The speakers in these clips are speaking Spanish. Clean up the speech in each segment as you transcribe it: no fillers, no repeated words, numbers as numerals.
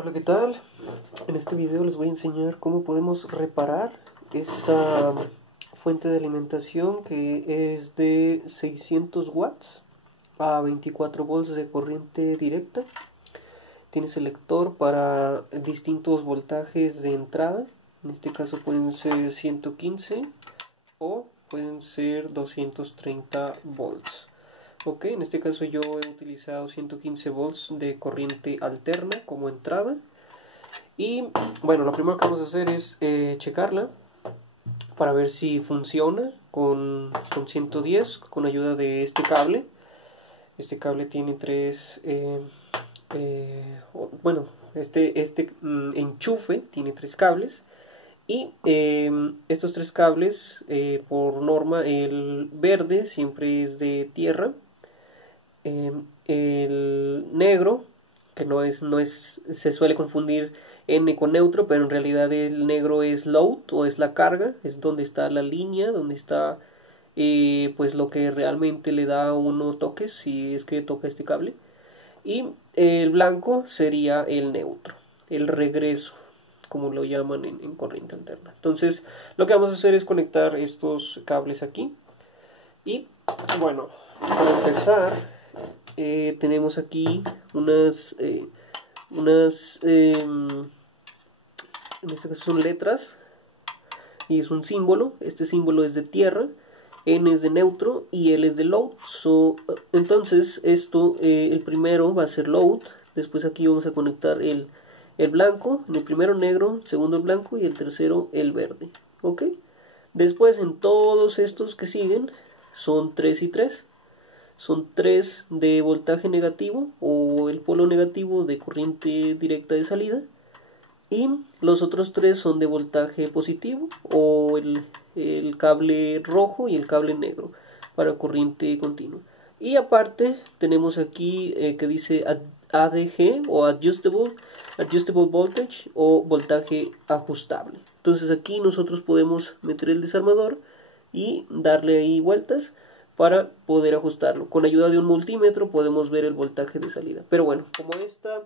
Hola, ¿qué tal? En este video les voy a enseñar cómo podemos reparar esta fuente de alimentación que es de 600 watts a 24 volts de corriente directa. Tiene selector para distintos voltajes de entrada. En este caso pueden ser 115 o pueden ser 230 volts. Ok, en este caso yo he utilizado 115 volts de corriente alterna como entrada. Y bueno, lo primero que vamos a hacer es checarla para ver si funciona con 110 con ayuda de este cable. Este cable tiene este enchufe tiene tres cables. Y estos tres cables, por norma, el verde siempre es de tierra. El negro, que se suele confundir N con neutro, pero en realidad el negro es load o es la carga, es donde está la línea, donde está pues lo que realmente le da a uno toques, si es que toca este cable. Y el blanco sería el neutro, el regreso, como lo llaman en corriente alterna. Entonces, lo que vamos a hacer es conectar estos cables aquí. Y bueno, para empezar, tenemos aquí en este caso son letras y es un símbolo. Este símbolo es de tierra, N es de neutro y L es de load. Entonces esto, el primero va a ser load. Después aquí vamos a conectar el blanco, en el primero negro, segundo el blanco y el tercero el verde. ¿Ok? Después en todos estos que siguen son 3 y 3. Son 3 de voltaje negativo o el polo negativo de corriente directa de salida. Y los otros 3 son de voltaje positivo o el cable rojo y el cable negro para corriente continua. Y aparte tenemos aquí que dice ADG o Adjustable Voltage o voltaje ajustable. Entonces aquí nosotros podemos meter el desarmador y darle ahí vueltas para poder ajustarlo. Con ayuda de un multímetro podemos ver el voltaje de salida. Pero bueno, como esta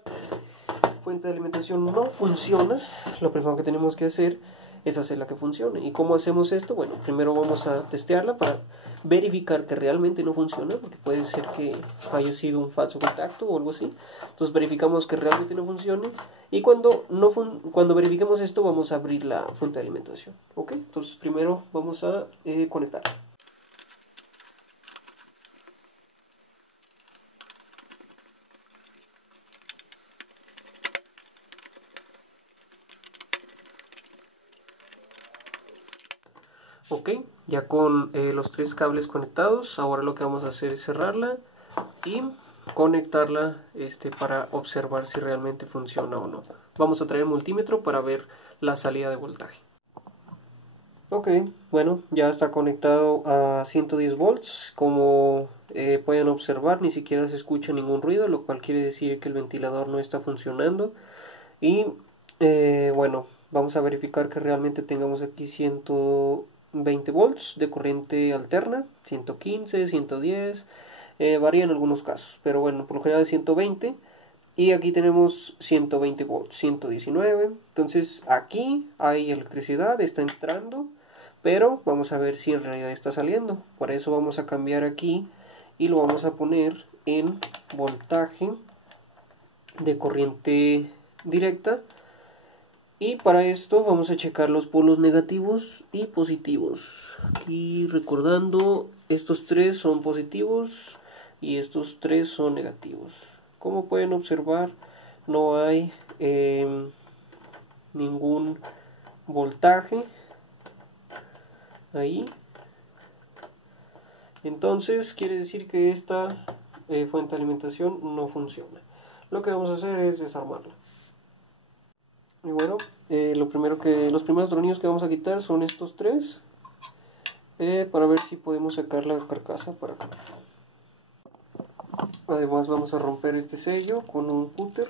fuente de alimentación no funciona, lo primero que tenemos que hacer es hacerla que funcione. ¿Y cómo hacemos esto? Bueno, primero vamos a testearla para verificar que realmente no funciona, porque puede ser que haya sido un falso contacto o algo así. Entonces verificamos que realmente no funcione y cuando verifiquemos esto vamos a abrir la fuente de alimentación. ¿Ok? Entonces primero vamos a conectar. Ok, ya con los 3 cables conectados, ahora lo que vamos a hacer es cerrarla y conectarla para observar si realmente funciona o no. Vamos a traer el multímetro para ver la salida de voltaje. Ok, bueno, ya está conectado a 110 volts. Como pueden observar, ni siquiera se escucha ningún ruido, lo cual quiere decir que el ventilador no está funcionando. Y bueno, vamos a verificar que realmente tengamos aquí 120 volts de corriente alterna, 115, 110, varía en algunos casos, pero bueno, por lo general es 120. Y aquí tenemos 120 volts, 119. Entonces aquí hay electricidad, está entrando, pero vamos a ver si en realidad está saliendo. Por eso vamos a cambiar aquí y lo vamos a poner en voltaje de corriente directa. Y para esto vamos a checar los polos negativos y positivos. Aquí recordando, estos 3 son positivos y estos 3 son negativos. Como pueden observar, no hay ningún voltaje ahí. Entonces quiere decir que esta fuente de alimentación no funciona. Lo que vamos a hacer es desarmarla. Y bueno, los primeros tornillos que vamos a quitar son estos 3 para ver si podemos sacar la carcasa para acá. Además vamos a romper este sello con un cúter.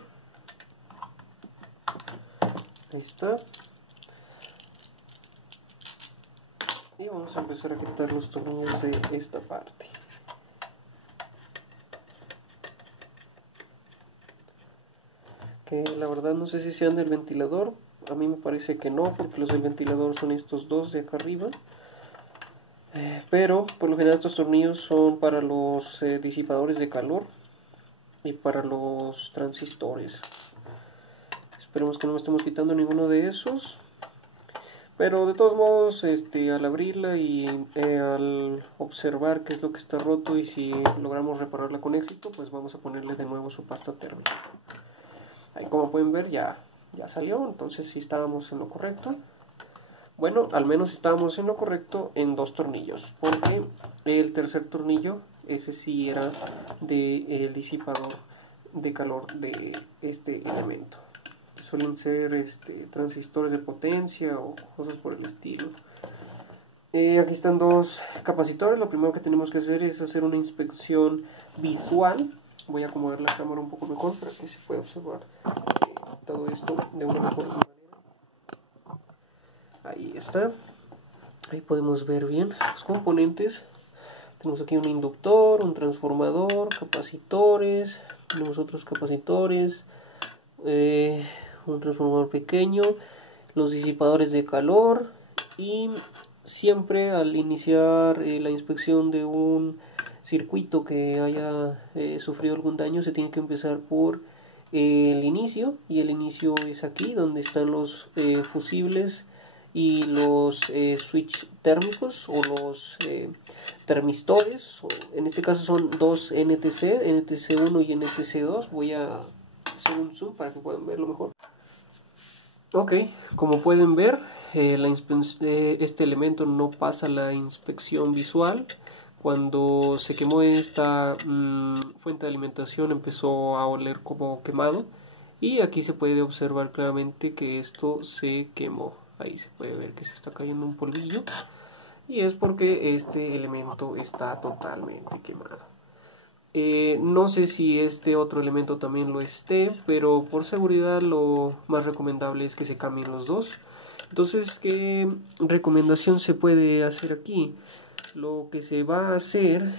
Ahí está. Y vamos a empezar a quitar los tornillos de esta parte. Ok, que la verdad no sé si sean del ventilador. A mí me parece que no, porque los del ventilador son estos dos de acá arriba. Pero por lo general estos tornillos son para los disipadores de calor y para los transistores. Esperemos que no me estemos quitando ninguno de esos. Pero de todos modos, al abrirla y al observar qué es lo que está roto y si logramos repararla con éxito, pues vamos a ponerle de nuevo su pasta térmica. Ahí, como pueden ver, ya salió, entonces sí estábamos en lo correcto. Bueno, al menos estábamos en lo correcto en dos tornillos, porque el tercer tornillo, ese sí era del disipador de calor de este elemento. Suelen ser transistores de potencia o cosas por el estilo. Aquí están dos capacitores. Lo primero que tenemos que hacer es hacer una inspección visual. Voy a acomodar la cámara un poco mejor para que se pueda observar todo esto de una mejor manera. Ahí está. Ahí podemos ver bien los componentes. Tenemos aquí un inductor, un transformador, capacitores. Tenemos otros capacitores. Un transformador pequeño, los disipadores de calor, y siempre al iniciar la inspección de un circuito que haya sufrido algún daño se tiene que empezar por el inicio, y el inicio es aquí donde están los fusibles y los switch térmicos o los termistores. En este caso son dos NTC, NTC1 y NTC2. Voy a hacer un zoom para que puedan verlo mejor. Ok, como pueden ver, este elemento no pasa la inspección visual. Cuando se quemó esta fuente de alimentación empezó a oler como quemado, y aquí se puede observar claramente que esto se quemó. Ahí se puede ver que se está cayendo un polvillo, y es porque este elemento está totalmente quemado. No sé si este otro elemento también lo esté, pero por seguridad lo más recomendable es que se cambien los dos. Entonces, ¿qué recomendación se puede hacer aquí? Lo que se va a hacer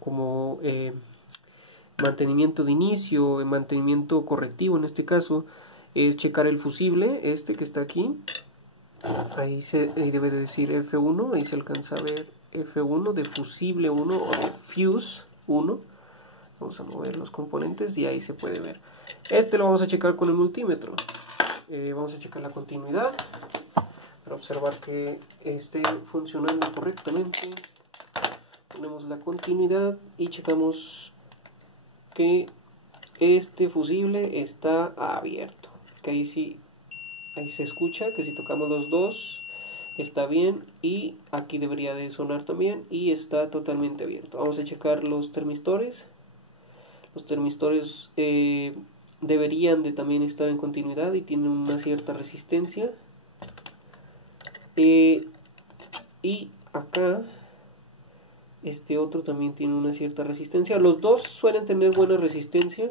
como mantenimiento de inicio, mantenimiento correctivo en este caso, es checar el fusible, que está aquí. Ahí debe de decir F1, ahí se alcanza a ver F1 de fusible 1 o de fuse 1. Vamos a mover los componentes y ahí se puede ver. Lo vamos a checar con el multímetro. Vamos a checar la continuidad para observar que esté funcionando correctamente. Ponemos la continuidad y checamos que este fusible está abierto. Que ahí sí, ahí se escucha que si tocamos los dos está bien, y aquí debería de sonar también, y está totalmente abierto. Vamos a checar los termistores. Los termistores deberían de también estar en continuidad y tienen una cierta resistencia. Y acá este otro también tiene una cierta resistencia. Los dos suelen tener buena resistencia.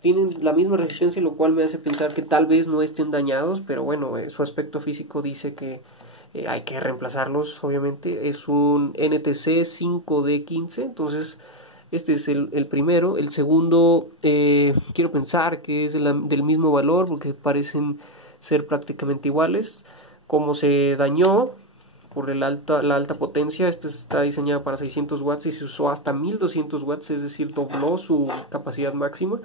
Tienen la misma resistencia, lo cual me hace pensar que tal vez no estén dañados, pero bueno, su aspecto físico dice que hay que reemplazarlos, obviamente. Es un NTC 5D15, entonces este es el primero. El segundo, quiero pensar que es del mismo valor, porque parecen ser prácticamente iguales. Como se dañó por la alta potencia, este está diseñado para 600 watts y se usó hasta 1200 watts, es decir, dobló su capacidad máxima.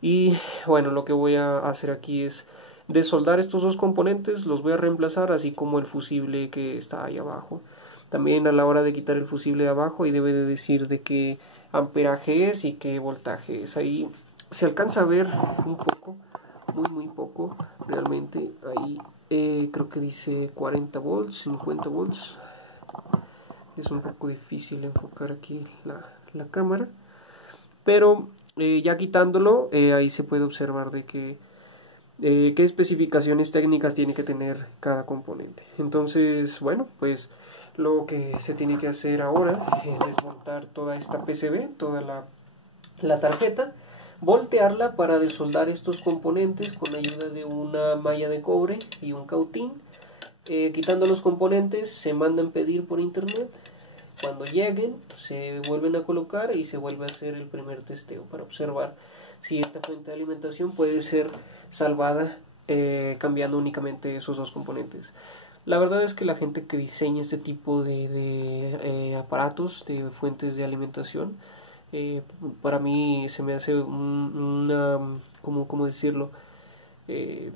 Y bueno, lo que voy a hacer aquí es desoldar estos dos componentes, los voy a reemplazar, así como el fusible que está ahí abajo. También a la hora de quitar el fusible de abajo, ahí debe de decir de qué amperaje es y qué voltaje es. Ahí se alcanza a ver un poco, muy poco realmente. Ahí creo que dice 40 volts, 50 volts. Es un poco difícil enfocar aquí la cámara, pero ya quitándolo, ahí se puede observar de qué especificaciones técnicas tiene que tener cada componente. Entonces, bueno, pues lo que se tiene que hacer ahora es desmontar toda esta PCB, toda la tarjeta, voltearla para desoldar estos componentes con ayuda de una malla de cobre y un cautín. Quitando los componentes, se mandan pedir por internet Cuando lleguen, se vuelven a colocar y se vuelve a hacer el primer testeo para observar si esta fuente de alimentación puede ser salvada cambiando únicamente esos dos componentes. La verdad es que la gente que diseña este tipo de aparatos, de fuentes de alimentación, para mí se me hace una, ¿cómo decirlo? Eh,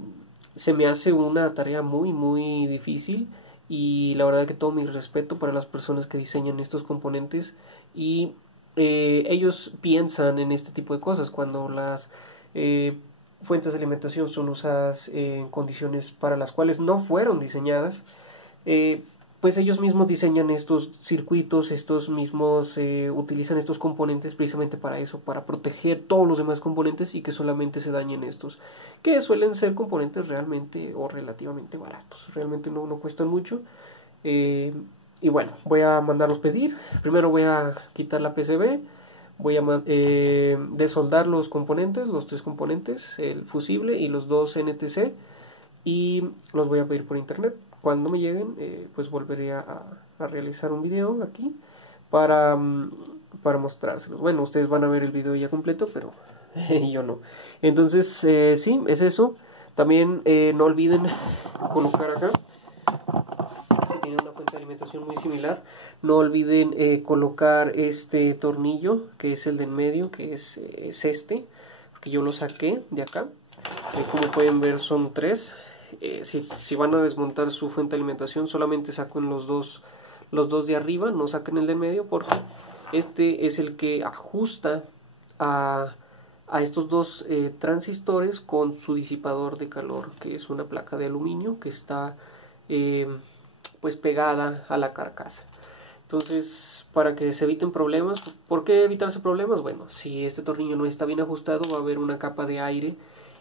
Se me hace una tarea muy difícil, y la verdad que todo mi respeto para las personas que diseñan estos componentes, y ellos piensan en este tipo de cosas cuando las fuentes de alimentación son usadas en condiciones para las cuales no fueron diseñadas. eh, pues ellos mismos diseñan estos circuitos, estos mismos utilizan estos componentes precisamente para eso, para proteger todos los demás componentes y que solamente se dañen estos, que suelen ser componentes realmente o relativamente baratos, realmente no cuestan mucho. eh, y bueno, voy a mandarlos pedir. Primero voy a quitar la PCB, voy a desoldar los componentes, los tres componentes, el fusible y los dos NTC, y los voy a pedir por internet. Cuando me lleguen, pues volveré a realizar un video aquí para, para mostrárselos. Bueno, ustedes van a ver el video ya completo, pero yo no. Entonces, sí, es eso. También no olviden colocar acá, si tienen una fuente de alimentación muy similar, no olviden colocar este tornillo, que es el del medio, que es este, porque yo lo saqué de acá. Como pueden ver, son tres. Si van a desmontar su fuente de alimentación, solamente saquen los dos de arriba, no saquen el de medio, porque este es el que ajusta a estos dos transistores con su disipador de calor, que es una placa de aluminio que está pues pegada a la carcasa. Entonces, para que se eviten problemas, ¿por qué evitarse problemas? Bueno, si este tornillo no está bien ajustado, va a haber una capa de aire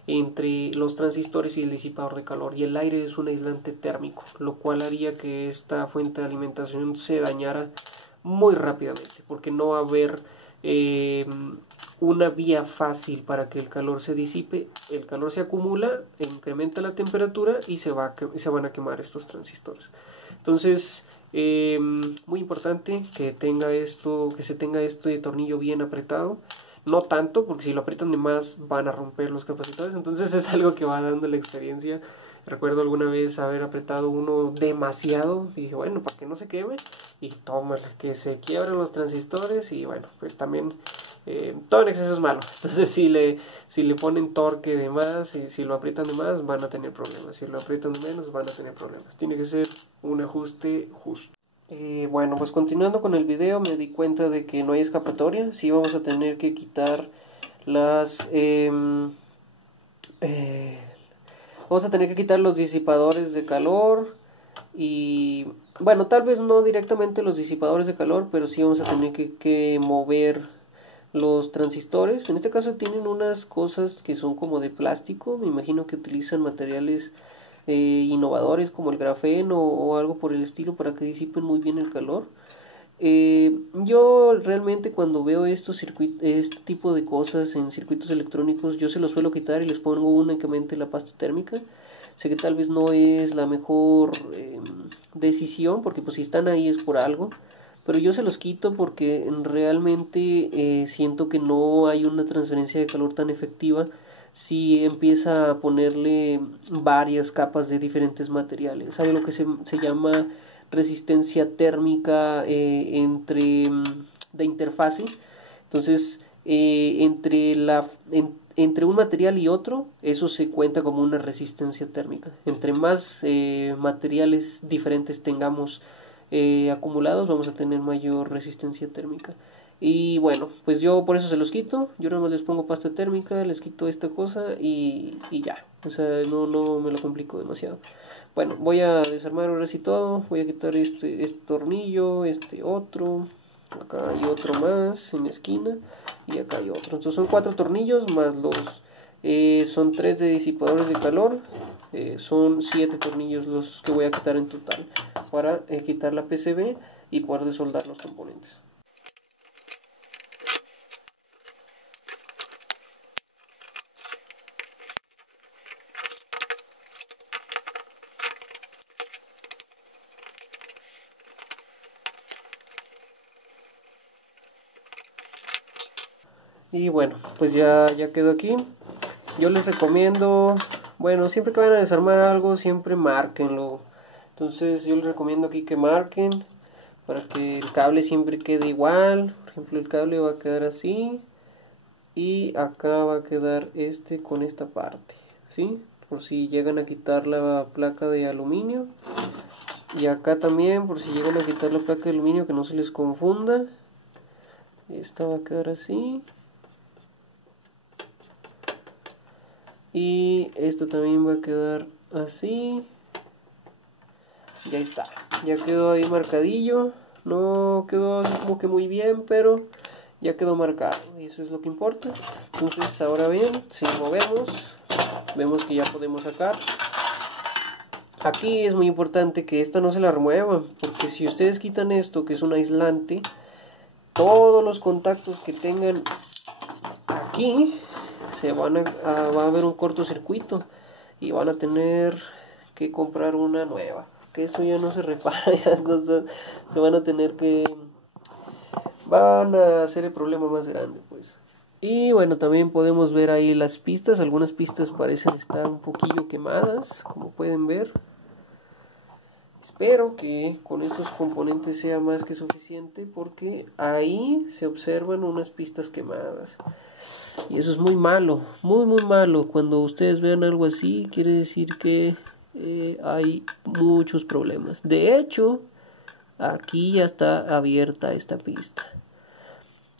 entre los transistores y el disipador de calor, y el aire es un aislante térmico, lo cual haría que esta fuente de alimentación se dañara muy rápidamente, porque no va a haber una vía fácil para que el calor se disipe. El calor se acumula, incrementa la temperatura y se van a quemar estos transistores. Entonces, muy importante que se tenga este tornillo bien apretado. No tanto, porque si lo aprietan de más van a romper los capacitores. Entonces es algo que va dando la experiencia. Recuerdo alguna vez haber apretado uno demasiado y dije, bueno, para que no se queme, y tómala, que se quiebran los transistores. Y bueno, pues también todo en exceso es malo. Entonces si le ponen torque de más, y si lo aprietan de más, van a tener problemas. Si lo aprietan de menos, van a tener problemas. Tiene que ser un ajuste justo. Bueno, pues continuando con el video, me di cuenta de que no hay escapatoria. Sí vamos a tener que quitar las vamos a tener que quitar los disipadores de calor. Y bueno, tal vez no directamente los disipadores de calor, pero sí vamos a tener que mover los transistores. En este caso tienen unas cosas que son como de plástico. Me imagino que utilizan materiales innovadores como el grafeno o algo por el estilo para que disipen muy bien el calor. Yo realmente cuando veo este tipo de cosas en circuitos electrónicos, yo se los suelo quitar y les pongo únicamente la pasta térmica. Sé que tal vez no es la mejor decisión, porque pues si están ahí es por algo, pero yo se los quito porque realmente siento que no hay una transferencia de calor tan efectiva si empieza a ponerle varias capas de diferentes materiales. Hay lo que se llama resistencia térmica de interfase. Entonces, entre un material y otro, eso se cuenta como una resistencia térmica. Entre más materiales diferentes tengamos acumulados, vamos a tener mayor resistencia térmica. Y bueno, pues yo por eso se los quito. Yo nada más les pongo pasta térmica, les quito esta cosa y ya. O sea, no me lo complico demasiado. Bueno, voy a desarmar ahora sí todo. Voy a quitar este tornillo, este otro. Acá hay otro más en la esquina. Y acá hay otro. Entonces son 4 tornillos más son 3 de disipadores de calor. Son 7 tornillos los que voy a quitar en total para quitar la PCB y poder desoldar los componentes. Y bueno, pues ya quedó aquí. Yo les recomiendo, bueno, siempre que vayan a desarmar algo, siempre márquenlo. Entonces yo les recomiendo aquí que marquen para que el cable siempre quede igual. Por ejemplo, el cable va a quedar así y acá va a quedar con esta parte, ¿sí? Por si llegan a quitar la placa de aluminio. Y acá también, por si llegan a quitar la placa de aluminio, que no se les confunda. Esta va a quedar así. Y esto también va a quedar así. Ya está. Ya quedó ahí marcadillo. No quedó así como que muy bien, pero ya quedó marcado. Y eso es lo que importa. Entonces ahora bien, si movemos, vemos que ya podemos sacar. Aquí es muy importante que esta no se la remuevan, porque si ustedes quitan esto, que es un aislante, todos los contactos que tengan aquí va a haber un cortocircuito y van a tener que comprar una nueva, que eso ya no se repara. Entonces van a hacer el problema más grande, pues. Y bueno, también podemos ver ahí las pistas. Algunas pistas parecen estar un poquillo quemadas, como pueden ver. Espero que con estos componentes sea más que suficiente, porque ahí se observan unas pistas quemadas. Y eso es muy malo, muy malo. Cuando ustedes vean algo así, quiere decir que hay muchos problemas. De hecho, aquí ya está abierta esta pista.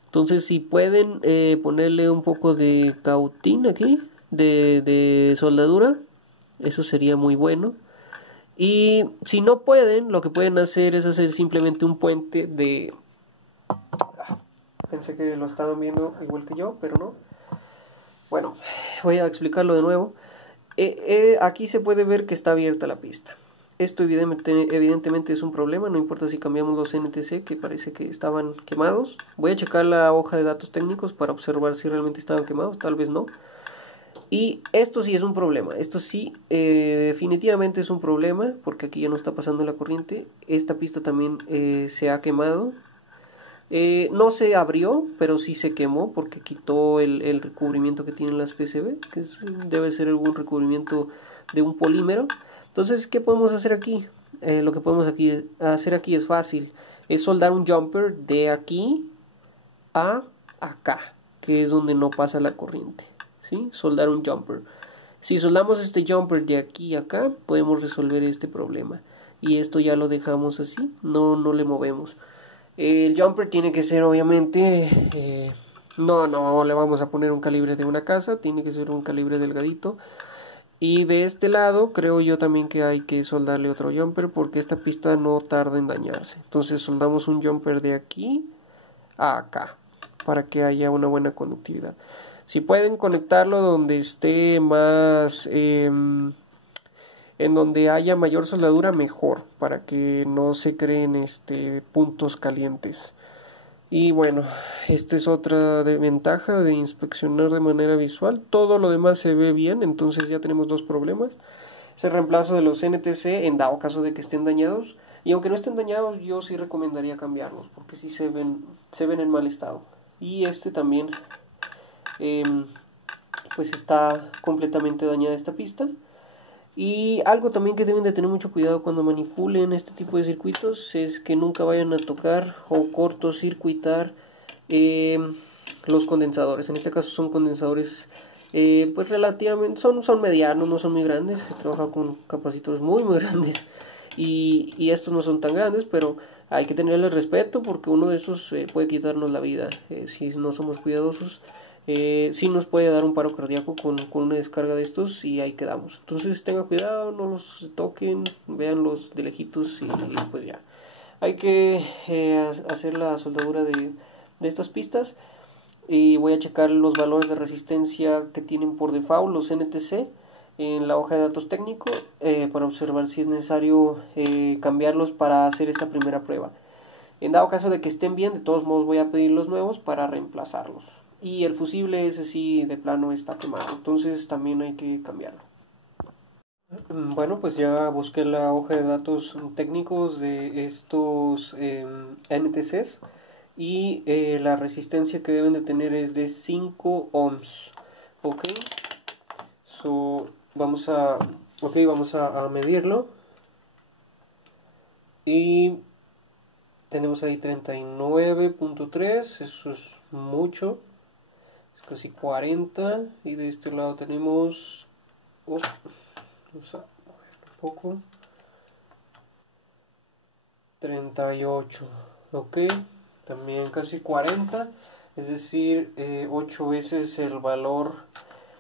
Entonces, si pueden ponerle un poco de cautín aquí, de soldadura, eso sería muy bueno. Y si no pueden, lo que pueden hacer es hacer simplemente un puente de... Pensé que lo estaban viendo igual que yo, pero no. Bueno, voy a explicarlo de nuevo. Aquí se puede ver que está abierta la pista. Esto evidentemente es un problema, no importa si cambiamos los NTC, que parece que estaban quemados. Voy a checar la hoja de datos técnicos para observar si realmente estaban quemados, tal vez no. Y esto sí es un problema, esto sí definitivamente es un problema, porque aquí ya no está pasando la corriente. Esta pista también se ha quemado. No se abrió, pero sí se quemó porque quitó el recubrimiento que tienen las PCB, que debe ser algún recubrimiento de un polímero. Entonces, ¿qué podemos hacer aquí? Lo que podemos hacer aquí es fácil, es soldar un jumper de aquí a acá, que es donde no pasa la corriente, ¿sí? Soldar un jumper. Si soldamos este jumper de aquí a acá, podemos resolver este problema. Y esto ya lo dejamos así, no le movemos. El jumper tiene que ser obviamente, no le vamos a poner un calibre de una casa, tiene que ser un calibre delgadito. Y de este lado creo yo también que hay que soldarle otro jumper, porque esta pista no tarda en dañarse. Entonces soldamos un jumper de aquí a acá, para que haya una buena conductividad. Si pueden conectarlo donde esté más... en donde haya mayor soldadura, mejor, para que no se creen puntos calientes. Y bueno, esta es otra ventaja de inspeccionar de manera visual. Todo lo demás se ve bien, entonces ya tenemos dos problemas. Es el reemplazo de los NTC en dado caso de que estén dañados. Y aunque no estén dañados, yo sí recomendaría cambiarlos, porque sí se ven en mal estado. Y también, pues está completamente dañada esta pista. Y algo también que deben de tener mucho cuidado cuando manipulen este tipo de circuitos es que nunca vayan a tocar o cortocircuitar los condensadores. En este caso son condensadores pues relativamente, son medianos, no son muy grandes. Se trabaja con capacitores muy grandes y estos no son tan grandes, pero hay que tenerles respeto porque uno de estos puede quitarnos la vida si no somos cuidadosos. Sí nos puede dar un paro cardíaco con una descarga de estos y ahí quedamos. Entonces tengan cuidado, no los toquen, véanlos de lejitos y pues ya. Hay que hacer la soldadura de estas pistas y voy a checar los valores de resistencia que tienen por default los NTC en la hoja de datos técnico para observar si es necesario cambiarlos para hacer esta primera prueba. En dado caso de que estén bien, de todos modos voy a pedir los nuevos para reemplazarlos. Y el fusible ese sí de plano está quemado, entonces también hay que cambiarlo. Bueno, pues ya busqué la hoja de datos técnicos de estos NTCs y la resistencia que deben de tener es de 5 ohms. Ok, vamos a medirlo y tenemos ahí 39.3, eso es mucho, es casi 40, y de este lado tenemos, vamos a mover un poco, 38, ok, también casi 40, es decir, 8 veces el valor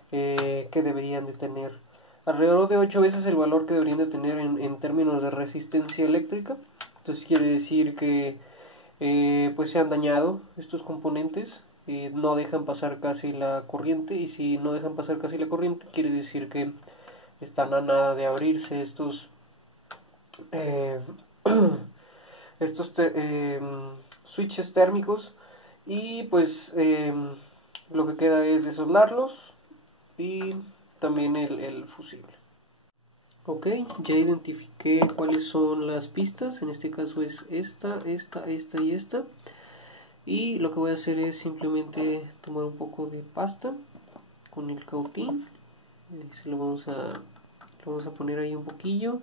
que deberían de tener, alrededor de 8 veces el valor que deberían de tener en términos de resistencia eléctrica. Entonces quiere decir que pues se han dañado estos componentes, no dejan pasar casi la corriente, y si no dejan pasar casi la corriente quiere decir que están a nada de abrirse eh, estos switches térmicos, y pues lo que queda es desoldarlos y también el fusible. Ok, ya identifiqué cuáles son las pistas, en este caso es esta y esta, y lo que voy a hacer es simplemente tomar un poco de pasta con el cautín, lo vamos a poner ahí un poquillo.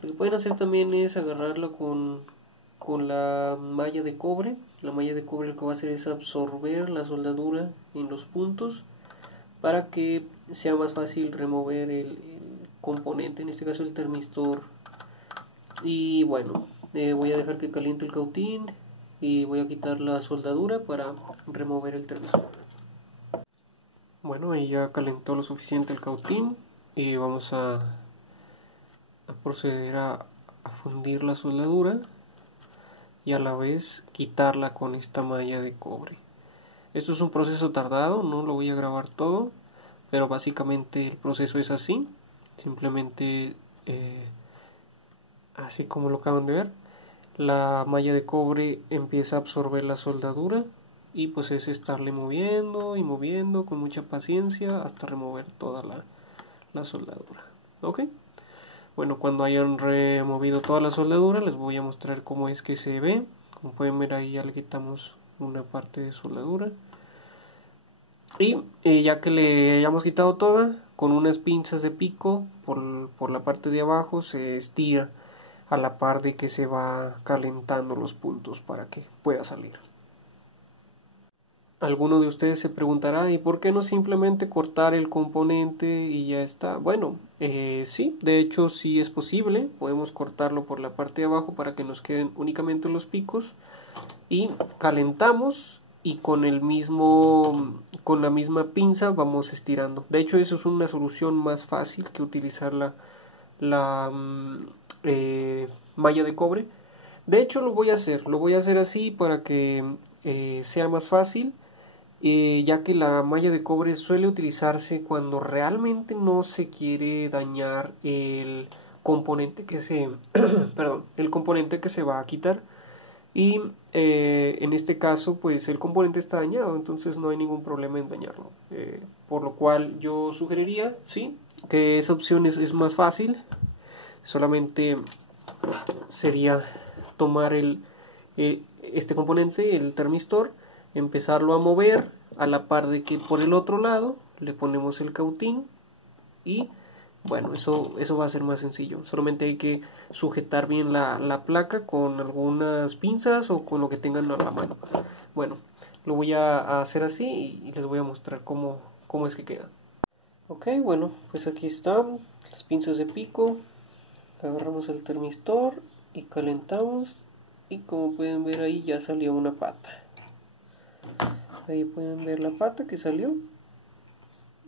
Lo que pueden hacer también es agarrarlo con la malla de cobre. La malla de cobre lo que va a hacer es absorber la soldadura en los puntos para que sea más fácil remover el componente, en este caso el termistor. Y bueno, voy a dejar que caliente el cautín y voy a quitar la soldadura para remover el termistor. Bueno, ahí ya calentó lo suficiente el cautín y vamos a proceder a fundir la soldadura y a la vez quitarla con esta malla de cobre. Esto es un proceso tardado, no lo voy a grabar todo, pero básicamente el proceso es así, simplemente así como lo acaban de ver, la malla de cobre empieza a absorber la soldadura y pues es estarle moviendo y moviendo con mucha paciencia hasta remover toda la soldadura. ¿Ok? Bueno, cuando hayan removido toda la soldadura les voy a mostrar cómo es que se ve. Como pueden ver, ahí ya le quitamos una parte de soldadura. Y ya que le hayamos quitado toda, con unas pinzas de pico por la parte de abajo se estira a la par de que se va calentando los puntos para que pueda salir. Alguno de ustedes se preguntará, ¿y por qué no simplemente cortar el componente y ya está? Bueno, sí, de hecho sí es posible, podemos cortarlo por la parte de abajo para que nos queden únicamente los picos, y calentamos y con la misma pinza vamos estirando. De hecho eso es una solución más fácil que utilizar la malla de cobre. De hecho lo voy a hacer así para que sea más fácil, ya que la malla de cobre suele utilizarse cuando realmente no se quiere dañar el componente que se perdón, el componente que se va a quitar, y en este caso pues el componente está dañado, entonces no hay ningún problema en dañarlo, por lo cual yo sugeriría sí que esa opción es más fácil. Solamente sería tomar este componente, el termistor, empezarlo a mover a la par de que por el otro lado le ponemos el cautín, y bueno, eso va a ser más sencillo. Solamente hay que sujetar bien la placa con algunas pinzas o con lo que tengan a la mano. Bueno, lo voy a hacer así y les voy a mostrar cómo es que queda. Ok, bueno, pues aquí están las pinzas de pico. Agarramos el termistor y calentamos, y como pueden ver ahí ya salió una pata. Ahí pueden ver la pata que salió,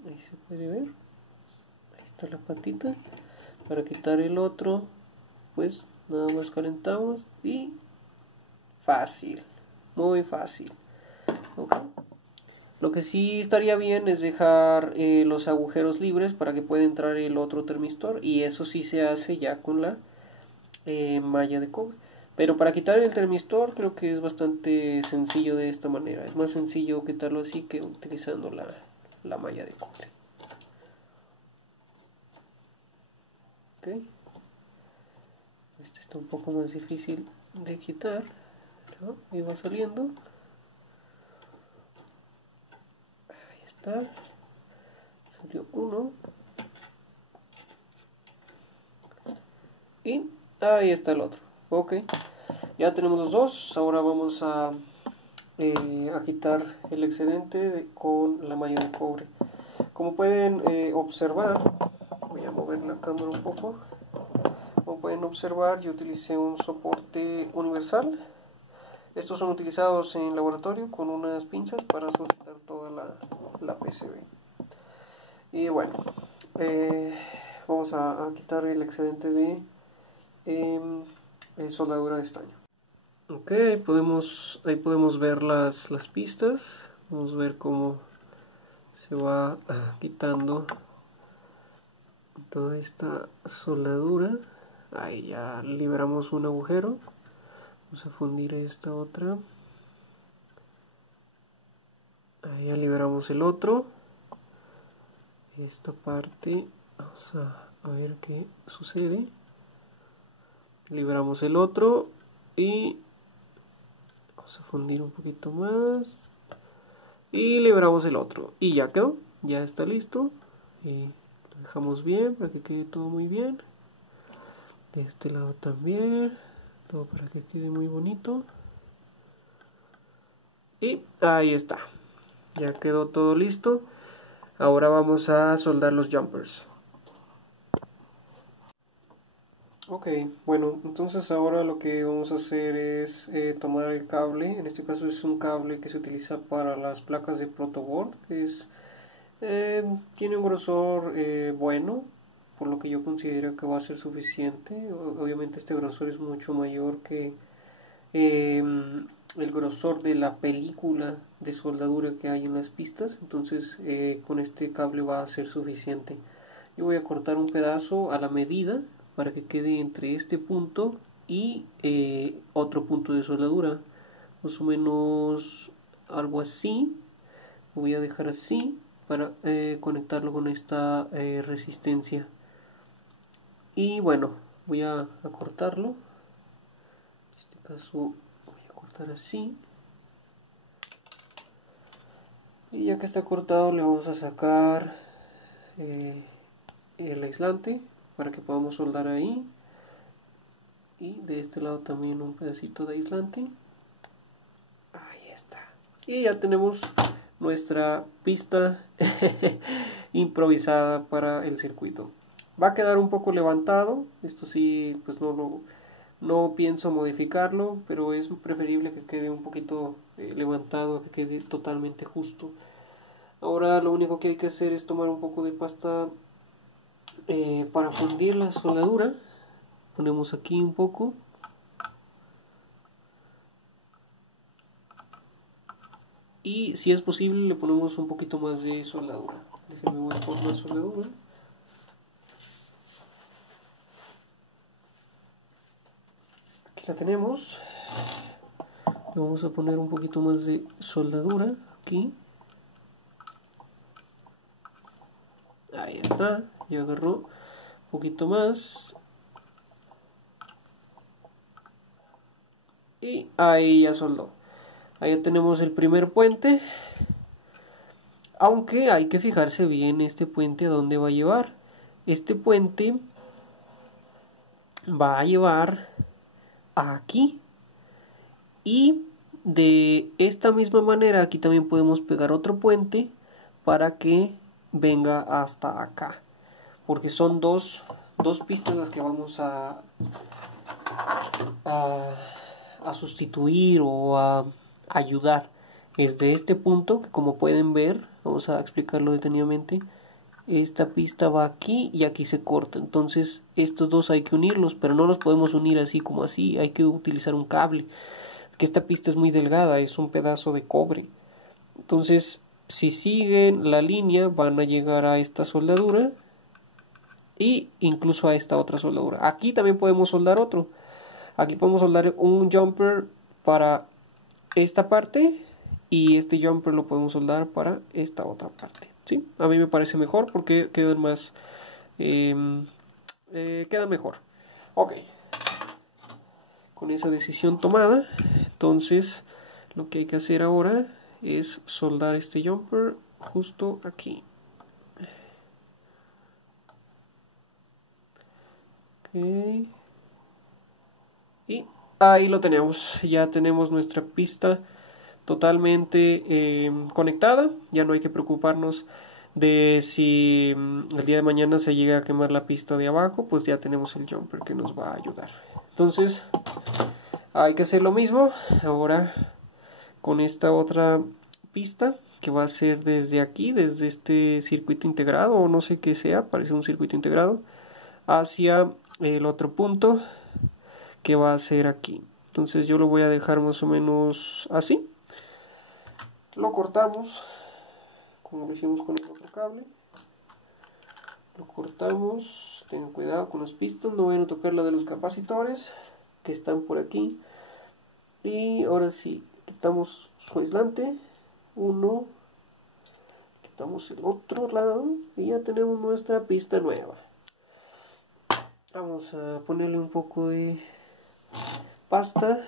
ahí se puede ver, ahí está la patita. Para quitar el otro pues nada más calentamos y fácil, muy fácil. Okay. Lo que sí estaría bien es dejar los agujeros libres para que pueda entrar el otro termistor, y eso sí se hace ya con la malla de cobre. Pero para quitar el termistor creo que es bastante sencillo de esta manera. Es más sencillo quitarlo así que utilizando la malla de cobre. Okay. Este está un poco más difícil de quitar. ¿no? Ahí va saliendo. Ahí está. Salió uno. Y ahí está el otro. Ok. Ya tenemos los dos. Ahora vamos a quitar el excedente con la malla de cobre. Como pueden observar, voy a mover la cámara un poco. Como pueden observar, yo utilicé un soporte universal. Estos son utilizados en laboratorio con unas pinzas para sujetar toda la PCB. Y bueno, vamos a quitar el excedente de soldadura de estaño. Ok, ahí podemos ver las pistas. Vamos a ver cómo se va quitando toda esta soldadura. Ahí ya liberamos un agujero. Vamos a fundir esta otra. Ahí ya liberamos el otro. Esta parte, vamos a ver qué sucede. Liberamos el otro y vamos a fundir un poquito más. Y liberamos el otro. Y ya quedó, ya está listo. Y lo dejamos bien para que quede todo muy bien. De este lado también. Todo para que quede muy bonito. Y ahí está. Ya quedó todo listo. Ahora vamos a soldar los jumpers. Ok, bueno, entonces ahora lo que vamos a hacer es tomar el cable. En este caso es un cable que se utiliza para las placas de protoboard. Tiene un grosor bueno, por lo que yo considero que va a ser suficiente. Obviamente este grosor es mucho mayor que el grosor de la película de soldadura que hay en las pistas. Entonces con este cable va a ser suficiente. Yo voy a cortar un pedazo a la medida para que quede entre este punto y otro punto de soldadura, más o menos algo así. Lo voy a dejar así para conectarlo con esta resistencia. Y bueno, voy a cortarlo. En este caso voy a cortar así. Y ya que está cortado, le vamos a sacar el aislante para que podamos soldar ahí. Y de este lado también un pedacito de aislante. Ahí está. Y ya tenemos nuestra pista improvisada para el circuito. Va a quedar un poco levantado. Esto sí, pues no pienso modificarlo, pero es preferible que quede un poquito levantado, que quede totalmente justo. Ahora lo único que hay que hacer es tomar un poco de pasta para fundir la soldadura. Ponemos aquí un poco. Y si es posible le ponemos un poquito más de soldadura. Déjenme voy a poner más soldadura. Aquí la tenemos. Le vamos a poner un poquito más de soldadura aquí. Ahí está. Ya agarró un poquito más. Y ahí ya soldó. Ahí ya tenemos el primer puente. Aunque hay que fijarse bien este puente a dónde va a llevar. Este puente va a llevar aquí. Y de esta misma manera aquí también podemos pegar otro puente para que venga hasta acá. Porque son dos pistas las que vamos a sustituir o a ayudar. Es de este punto que, como pueden ver, vamos a explicarlo detenidamente. Esta pista va aquí y aquí se corta. Entonces estos dos hay que unirlos, pero no los podemos unir así como así. Hay que utilizar un cable, que esta pista es muy delgada, es un pedazo de cobre. Entonces si siguen la línea van a llegar a esta soldadura y incluso a esta otra soldadura. Aquí también podemos soldar otro. Aquí podemos soldar un jumper para esta parte y este jumper lo podemos soldar para esta otra parte. ¿Sí? A mí me parece mejor porque quedan más queda mejor. Ok, con esa decisión tomada, Entonces lo que hay que hacer ahora es soldar este jumper justo aquí. Okay. Y ahí lo tenemos, ya tenemos nuestra pista totalmente conectada. Ya no hay que preocuparnos de si el día de mañana se llega a quemar la pista de abajo, pues ya tenemos el jumper que nos va a ayudar. Entonces hay que hacer lo mismo ahora con esta otra pista, que va a ser desde aquí, desde este circuito integrado, o no sé qué sea, parece un circuito integrado, hacia el otro punto, que va a ser aquí. Entonces yo lo voy a dejar más o menos así. Lo cortamos, como lo hicimos con el otro cable. Lo cortamos, tengan cuidado con las pistas, no vayan a tocar la de los capacitores, que están por aquí. Y ahora sí, quitamos su aislante, uno, quitamos el otro lado y ya tenemos nuestra pista nueva. Vamos a ponerle un poco de pasta,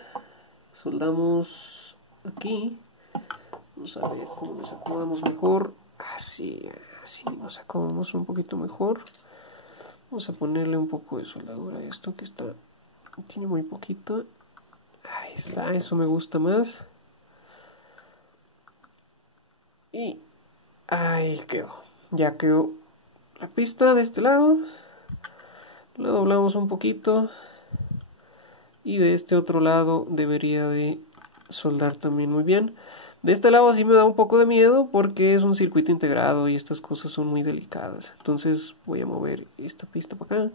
soldamos aquí, vamos a ver cómo nos acomodamos mejor, así nos acomodamos un poquito mejor. Vamos a ponerle un poco de soldadura a esto que está, tiene muy poquito. Ahí está, eso me gusta más. Y ahí quedó. Ya quedó la pista de este lado. La doblamos un poquito. Y de este otro lado debería de soldar también muy bien. De este lado sí me da un poco de miedo porque es un circuito integrado y estas cosas son muy delicadas. Entonces voy a mover esta pista para acá.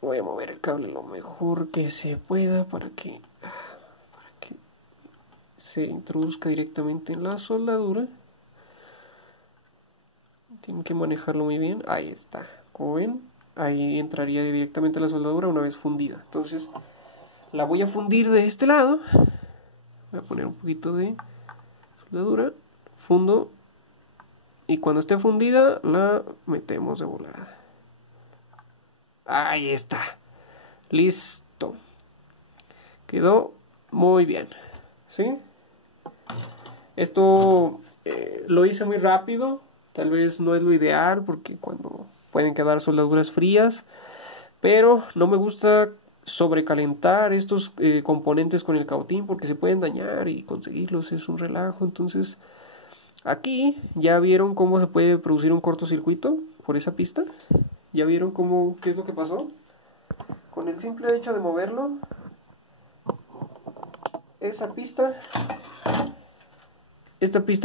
Voy a mover el cable lo mejor que se pueda para que se introduzca directamente en la soldadura. Tienen que manejarlo muy bien. Ahí está, como ven, ahí entraría directamente la soldadura una vez fundida. Entonces la voy a fundir de este lado. Voy a poner un poquito de soldadura, fundo, y cuando esté fundida la metemos de volada. Ahí está, listo, quedó muy bien, ¿sí? Esto lo hice muy rápido, tal vez no es lo ideal porque cuando pueden quedar soldaduras frías, pero no me gusta sobrecalentar estos componentes con el cautín porque se pueden dañar y conseguirlos es un relajo. Entonces aquí ya vieron cómo se puede producir un cortocircuito por esa pista. Ya vieron qué es lo que pasó con el simple hecho de moverlo. Esta pista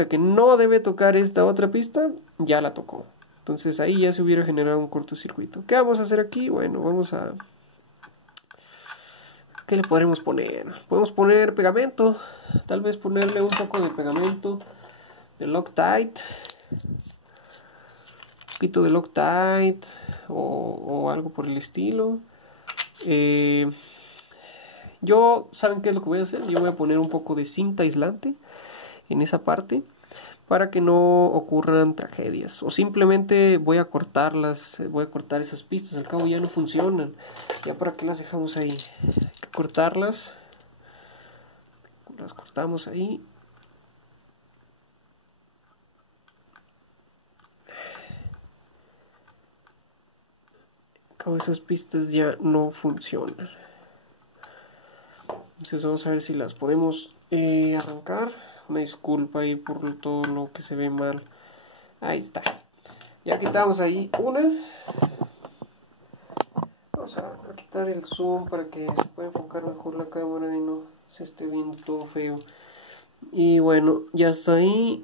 que no debe tocar esta otra pista, ya la tocó. Entonces ahí ya se hubiera generado un cortocircuito. ¿Qué vamos a hacer aquí? Bueno, ¿qué le podremos poner? Podemos poner pegamento. Tal vez ponerle un poco de pegamento de Loctite. Un poquito de Loctite o algo por el estilo. ¿Saben qué es lo que voy a hacer? Yo voy a poner un poco de cinta aislante en esa parte para que no ocurran tragedias, o simplemente voy a cortar esas pistas, al cabo ya no funcionan, ya para qué las dejamos ahí, hay que cortarlas, las cortamos ahí, al cabo esas pistas ya no funcionan. Entonces vamos a ver si las podemos arrancar. Una disculpa ahí por todo lo que se ve mal. Ahí está. Ya quitamos ahí una. Vamos a quitar el zoom para que se pueda enfocar mejor la cámara y no se esté viendo todo feo. Y bueno, ya está ahí.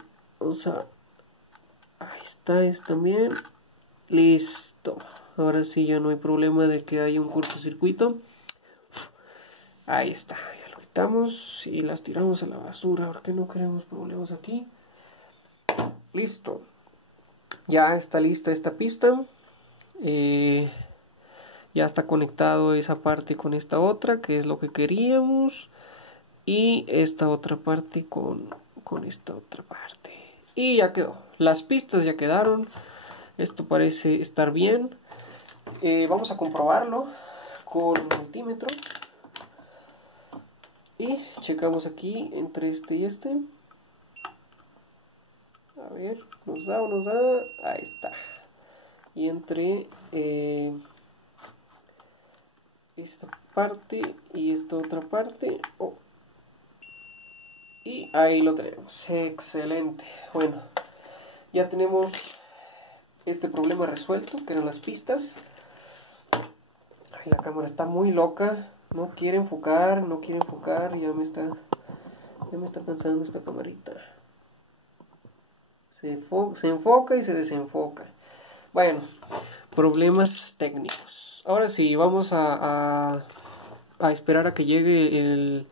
Ahí está, también. Listo. Ahora sí ya no hay problema de que haya un cortocircuito. Ahí está. Quitamos y las tiramos a la basura porque no queremos problemas aquí. Listo, ya está lista esta pista, ya está conectado esa parte con esta otra, que es lo que queríamos, y esta otra parte con esta otra parte, y ya quedó, las pistas ya quedaron. Esto parece estar bien. Vamos a comprobarlo con un multímetro. Y checamos aquí entre este y este. A ver, ¿nos da o nos da? Ahí está. Y entre esta parte y esta otra parte. Oh. Y ahí lo tenemos. Excelente. Bueno, ya tenemos este problema resuelto, que eran las pistas. Ay, la cámara está muy loca. No quiere enfocar, no quiere enfocar. Ya me está cansando esta camarita. Se enfoca y se desenfoca. Bueno, problemas técnicos. Ahora sí, vamos a esperar a que llegue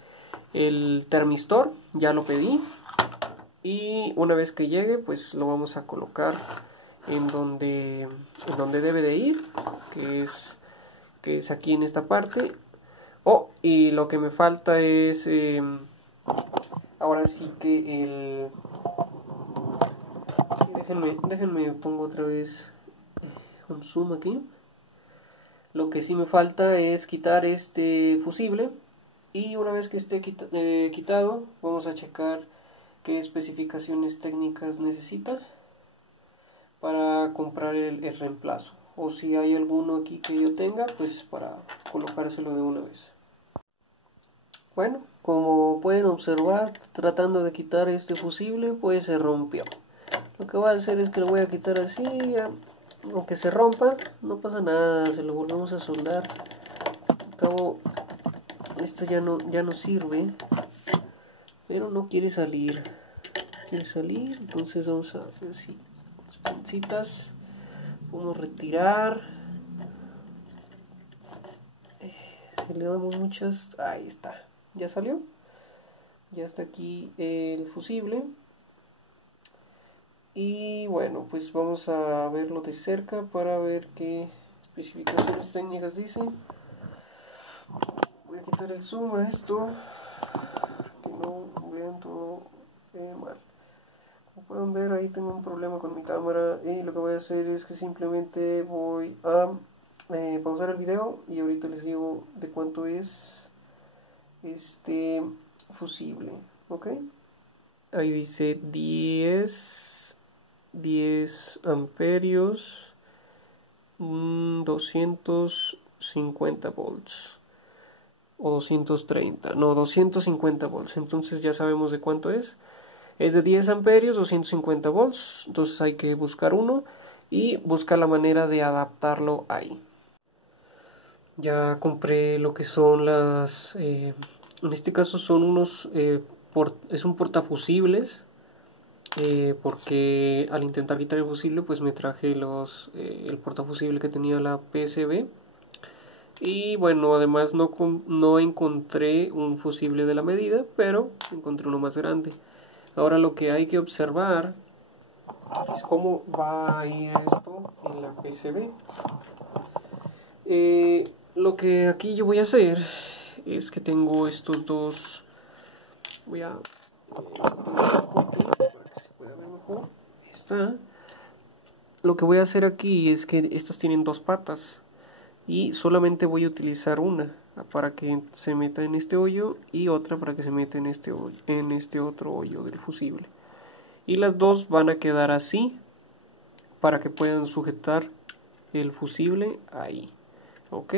el termistor. Ya lo pedí. Y una vez que llegue, pues lo vamos a colocar en donde debe de ir, que es aquí en esta parte. Y lo que me falta es ahora sí que déjenme pongo otra vez un zoom aquí. Lo que sí me falta es quitar este fusible, y una vez que esté quitado, vamos a checar qué especificaciones técnicas necesita para comprar el reemplazo, o si hay alguno aquí que yo tenga, pues para colocárselo de una vez. Bueno, como pueden observar, tratando de quitar este fusible, pues se rompió. Lo que voy a hacer es que lo voy a quitar así, aunque se rompa, no pasa nada, se lo volvemos a soldar. Al cabo, esto ya no sirve, pero no quiere salir. Entonces vamos a hacer así, las pincitas, vamos a retirar. Si le damos muchas, ahí está, ya salió. Ya está aquí el fusible. Y bueno, pues vamos a verlo de cerca para ver qué especificaciones técnicas dice. Voy a quitar el zoom a esto, que no vean todo mal. Como pueden ver, ahí tengo un problema con mi cámara, y lo que voy a hacer es que simplemente voy a pausar el video y ahorita les digo de cuánto es este fusible. ¿Ok? Ahí dice 10 amperios, 250 volts o 230, no, 250 volts. Entonces ya sabemos de cuánto es de 10 amperios, 250 volts. Entonces hay que buscar uno y buscar la manera de adaptarlo ahí. Ya compré lo que son las en este caso son unos es un portafusibles, porque al intentar quitar el fusible, pues me traje el portafusible que tenía la PSB. Y bueno, además no encontré un fusible de la medida, pero encontré uno más grande. Ahora lo que hay que observar es cómo va a ir esto en la PCB. Lo que aquí yo voy a hacer es que tengo estos dos. Voy a para que se pueda ver mejor. Ahí está. Lo que voy a hacer aquí es que estas tienen dos patas, y solamente voy a utilizar una para que se meta en este hoyo y otra para que se meta en este hoyo, en este otro hoyo del fusible. Y las dos van a quedar así para que puedan sujetar el fusible ahí. ¿Ok?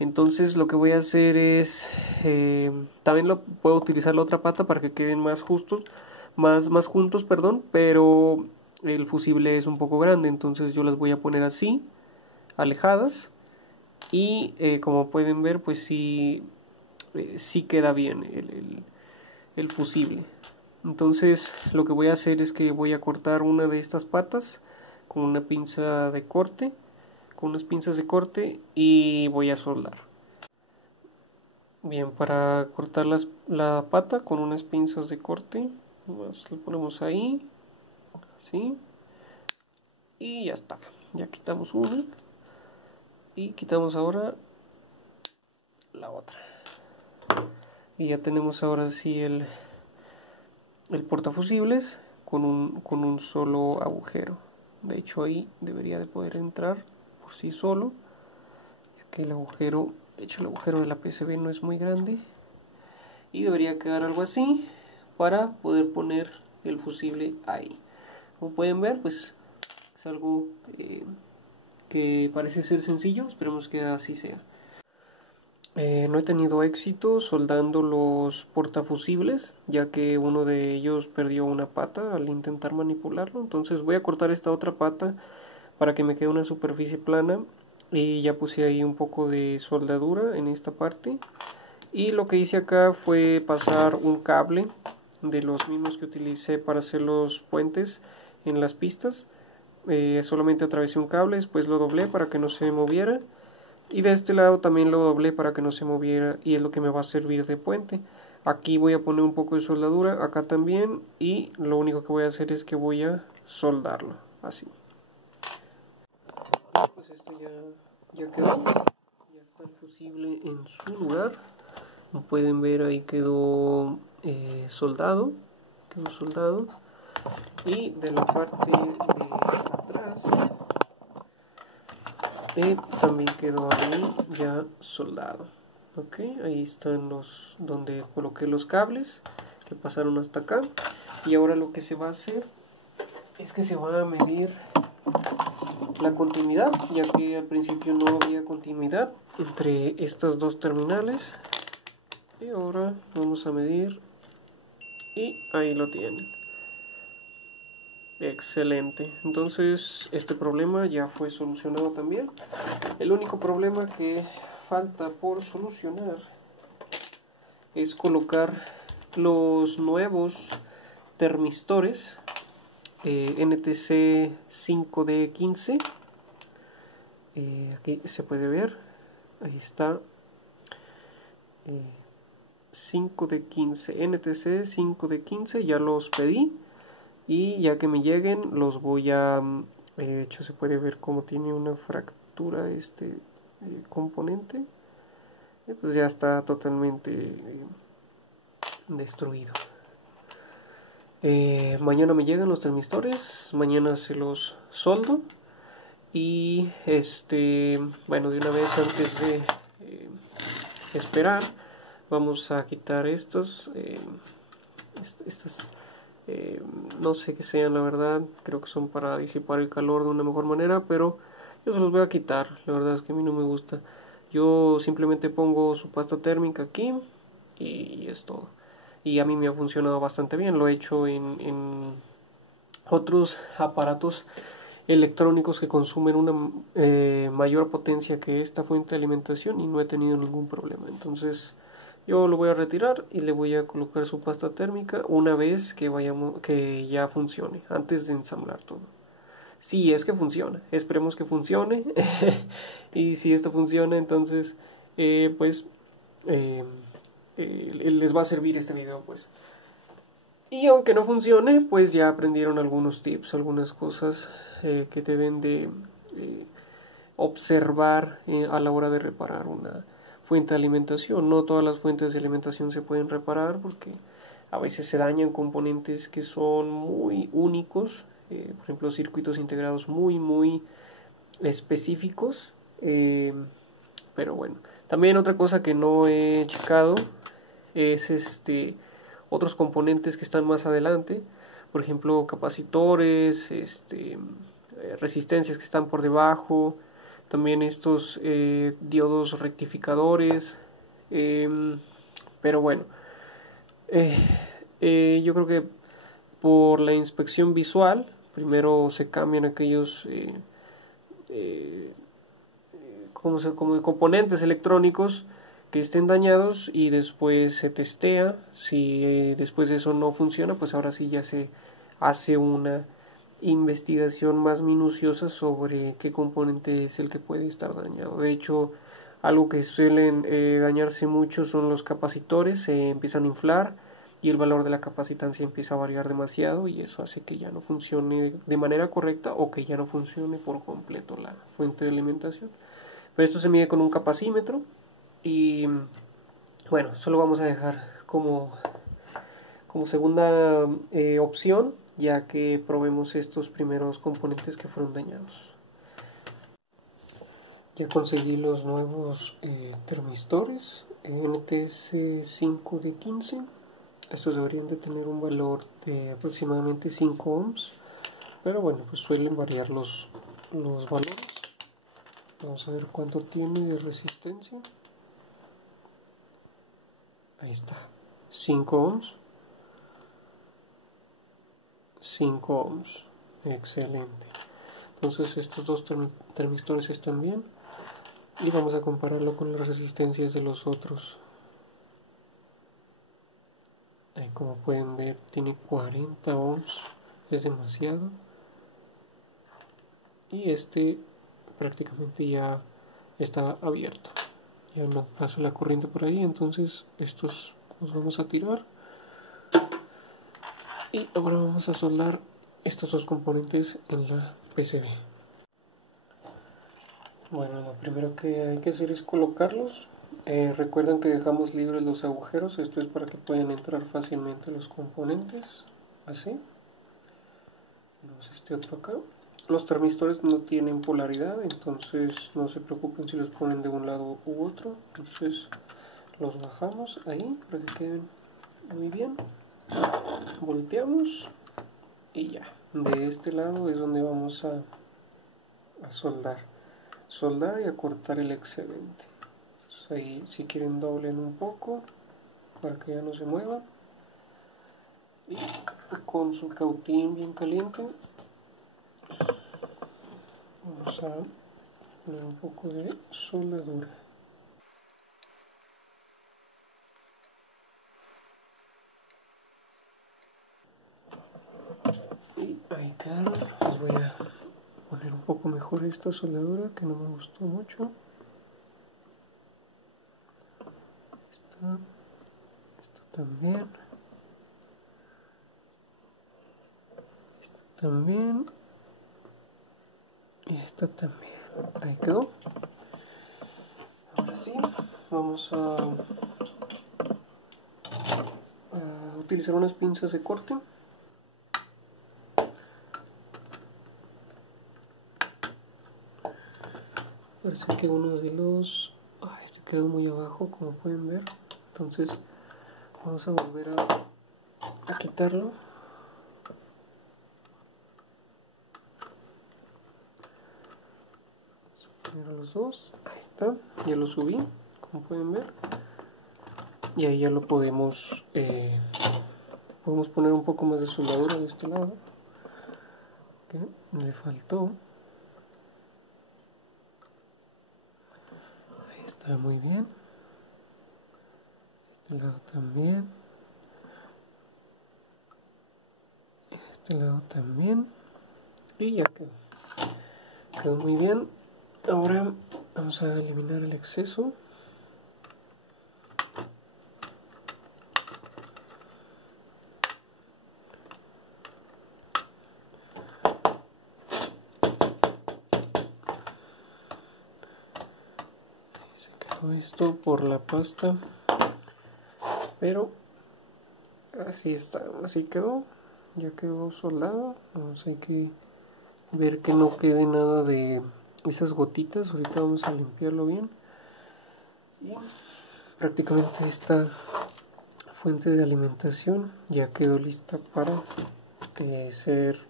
Entonces lo que voy a hacer es también puedo utilizar la otra pata para que queden más juntos, perdón, pero el fusible es un poco grande, entonces yo las voy a poner así, alejadas, y como pueden ver, pues sí queda bien el fusible. Entonces lo que voy a hacer es que voy a cortar una de estas patas con una pinza de corte, con unas pinzas de corte, y voy a soldar. Bien, para cortar la pata con unas pinzas de corte, más lo ponemos ahí, así, y ya está. Ya quitamos una y quitamos ahora la otra. Y ya tenemos ahora sí el portafusibles con un solo agujero. De hecho ahí debería de poder entrar por sí solo, ya que el agujero de la PCB no es muy grande, y debería quedar algo así para poder poner el fusible ahí. Como pueden ver, pues es algo que parece ser sencillo, esperemos que así sea. No he tenido éxito soldando los portafusibles, ya que uno de ellos perdió una pata al intentar manipularlo. Entonces voy a cortar esta otra pata para que me quede una superficie plana, y ya puse ahí un poco de soldadura en esta parte. Y lo que hice acá fue pasar un cable de los mismos que utilicé para hacer los puentes en las pistas. Solamente atravesé un cable, después lo doblé para que no se moviera. Y de este lado también lo doblé para que no se moviera, y es lo que me va a servir de puente. Aquí voy a poner un poco de soldadura, acá también, y lo único que voy a hacer es que voy a soldarlo, así. Pues esto ya quedó, ya está el fusible en su lugar. Como pueden ver, ahí quedó soldado, y de la parte de atrás también quedó ahí ya soldado. Ok, ahí están los donde coloqué los cables que pasaron hasta acá, y ahora lo que se va a hacer es que se va a medir la continuidad, ya que al principio no había continuidad entre estas dos terminales, y ahora vamos a medir, y ahí lo tienen. Excelente, entonces este problema ya fue solucionado también. El único problema que falta por solucionar es colocar los nuevos termistores NTC 5D15. Aquí se puede ver, ahí está, 5D15, NTC 5D15, ya los pedí, y ya que me lleguen los voy a, de hecho se puede ver cómo tiene una fractura este componente, pues ya está totalmente destruido. Mañana me llegan los termistores, mañana se los soldo, y bueno, de una vez antes de esperar, vamos a quitar estas no sé qué sean, la verdad, creo que son para disipar el calor de una mejor manera, pero yo se los voy a quitar, la verdad es que a mí no me gusta. Yo simplemente pongo su pasta térmica aquí y es todo. Y a mí me ha funcionado bastante bien, lo he hecho en otros aparatos electrónicos que consumen una mayor potencia que esta fuente de alimentación, y no he tenido ningún problema. Entonces yo lo voy a retirar y le voy a colocar su pasta térmica una vez que ya funcione, antes de ensamblar todo. Si es que funciona, esperemos que funcione. Y si esto funciona, entonces pues les va a servir este video, pues. Y aunque no funcione, pues ya aprendieron algunos tips, algunas cosas que deben de observar a la hora de reparar una fuente de alimentación. No todas las fuentes de alimentación se pueden reparar porque a veces se dañan componentes que son muy únicos, por ejemplo circuitos integrados muy específicos, pero bueno. También otra cosa que no he checado es otros componentes que están más adelante, por ejemplo capacitores, resistencias que están por debajo, también estos diodos rectificadores, pero bueno, yo creo que por la inspección visual primero se cambian aquellos como componentes electrónicos que estén dañados, y después se testea. Si después de eso no funciona, pues ahora sí ya se hace una investigación más minuciosa sobre qué componente es el que puede estar dañado. De hecho, algo que suelen dañarse mucho son los capacitores, se empiezan a inflar y el valor de la capacitancia empieza a variar demasiado, y eso hace que ya no funcione de manera correcta o que ya no funcione por completo la fuente de alimentación. Pero esto se mide con un capacímetro, y bueno, eso lo vamos a dejar como segunda opción, ya que probemos estos primeros componentes que fueron dañados. Ya conseguí los nuevos termistores, NTS 5 de 15. Estos deberían de tener un valor de aproximadamente 5 ohms, pero bueno, pues suelen variar los valores. Vamos a ver cuánto tiene de resistencia. Ahí está, 5 ohms. 5 ohms, excelente. Entonces estos dos termistores están bien y vamos a compararlo con las resistencias de los otros. Ahí, como pueden ver, tiene 40 ohms, es demasiado. Y este prácticamente ya está abierto, ya no pasa la corriente por ahí, entonces estos los vamos a tirar. Y ahora vamos a soldar estos dos componentes en la PCB. Bueno, lo primero que hay que hacer es colocarlos. Recuerden que dejamos libres los agujeros, esto es para que puedan entrar fácilmente los componentes, así. Tenemos este otro acá. Los termistores no tienen polaridad, entonces no se preocupen si los ponen de un lado u otro. Entonces los bajamos ahí para que queden muy bien. Volteamos y ya. De este lado es donde vamos a soldar y a cortar el excedente. Entonces ahí, si quieren, doblen un poco para que ya no se muevan, y con su cautín bien caliente vamos a poner un poco de soldadura. Y ahí quedaron. Les voy a poner un poco mejor esta soldadura que no me gustó mucho. Esto también. Esto también. Y esta también. Ahí quedó. Ahora sí, vamos a utilizar unas pinzas de corte. Parece que uno de los... este quedó muy abajo, como pueden ver. Entonces vamos a volver a quitarlo. Vamos a poner a los dos. Ahí está, ya lo subí, como pueden ver. Y ahí ya lo podemos poner un poco más de soldadura de este lado, que le faltó. Ahí está, muy bien. Este lado también. Este lado también. Y ya quedó. Quedó muy bien. Ahora vamos a eliminar el exceso. Se quedó esto por la pasta, pero así está, así quedó. Ya quedó soldado. Hay que ver que no quede nada de esas gotitas. Ahorita vamos a limpiarlo bien. Y prácticamente esta fuente de alimentación ya quedó lista para ser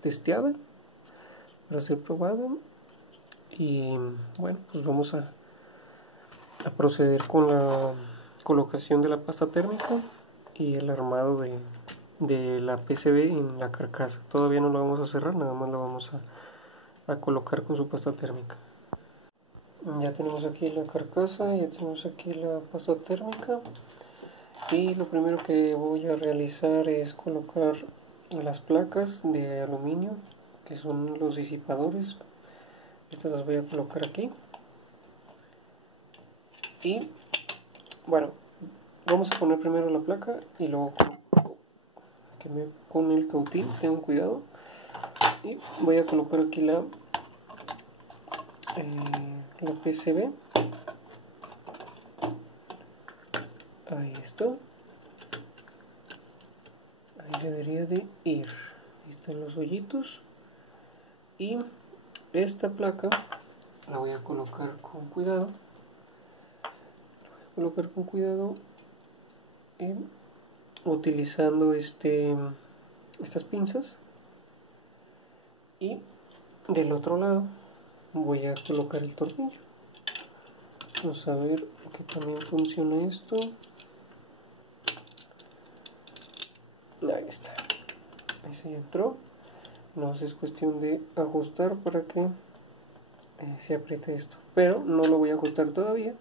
testeada, para ser probada. Y bueno, pues vamos a proceder con la colocación de la pasta térmica y el armado de la PCB en la carcasa. Todavía no lo vamos a cerrar, nada más lo vamos a colocar con su pasta térmica. Ya tenemos aquí la carcasa, ya tenemos aquí la pasta térmica, y lo primero que voy a realizar es colocar las placas de aluminio, que son los disipadores. Estas las voy a colocar aquí. Y bueno, vamos a poner primero la placa y luego con el cautín, tengan cuidado. Y voy a colocar aquí la PCB. Ahí está. Ahí debería de ir. Ahí están los hoyitos. Y esta placa la voy a colocar con cuidado. colocar con cuidado utilizando estas pinzas, y del otro lado voy a colocar el tornillo. Vamos a ver que también funciona esto. Ahí está, ahí se entró. No, es cuestión de ajustar para que se apriete esto, pero no lo voy a ajustar todavía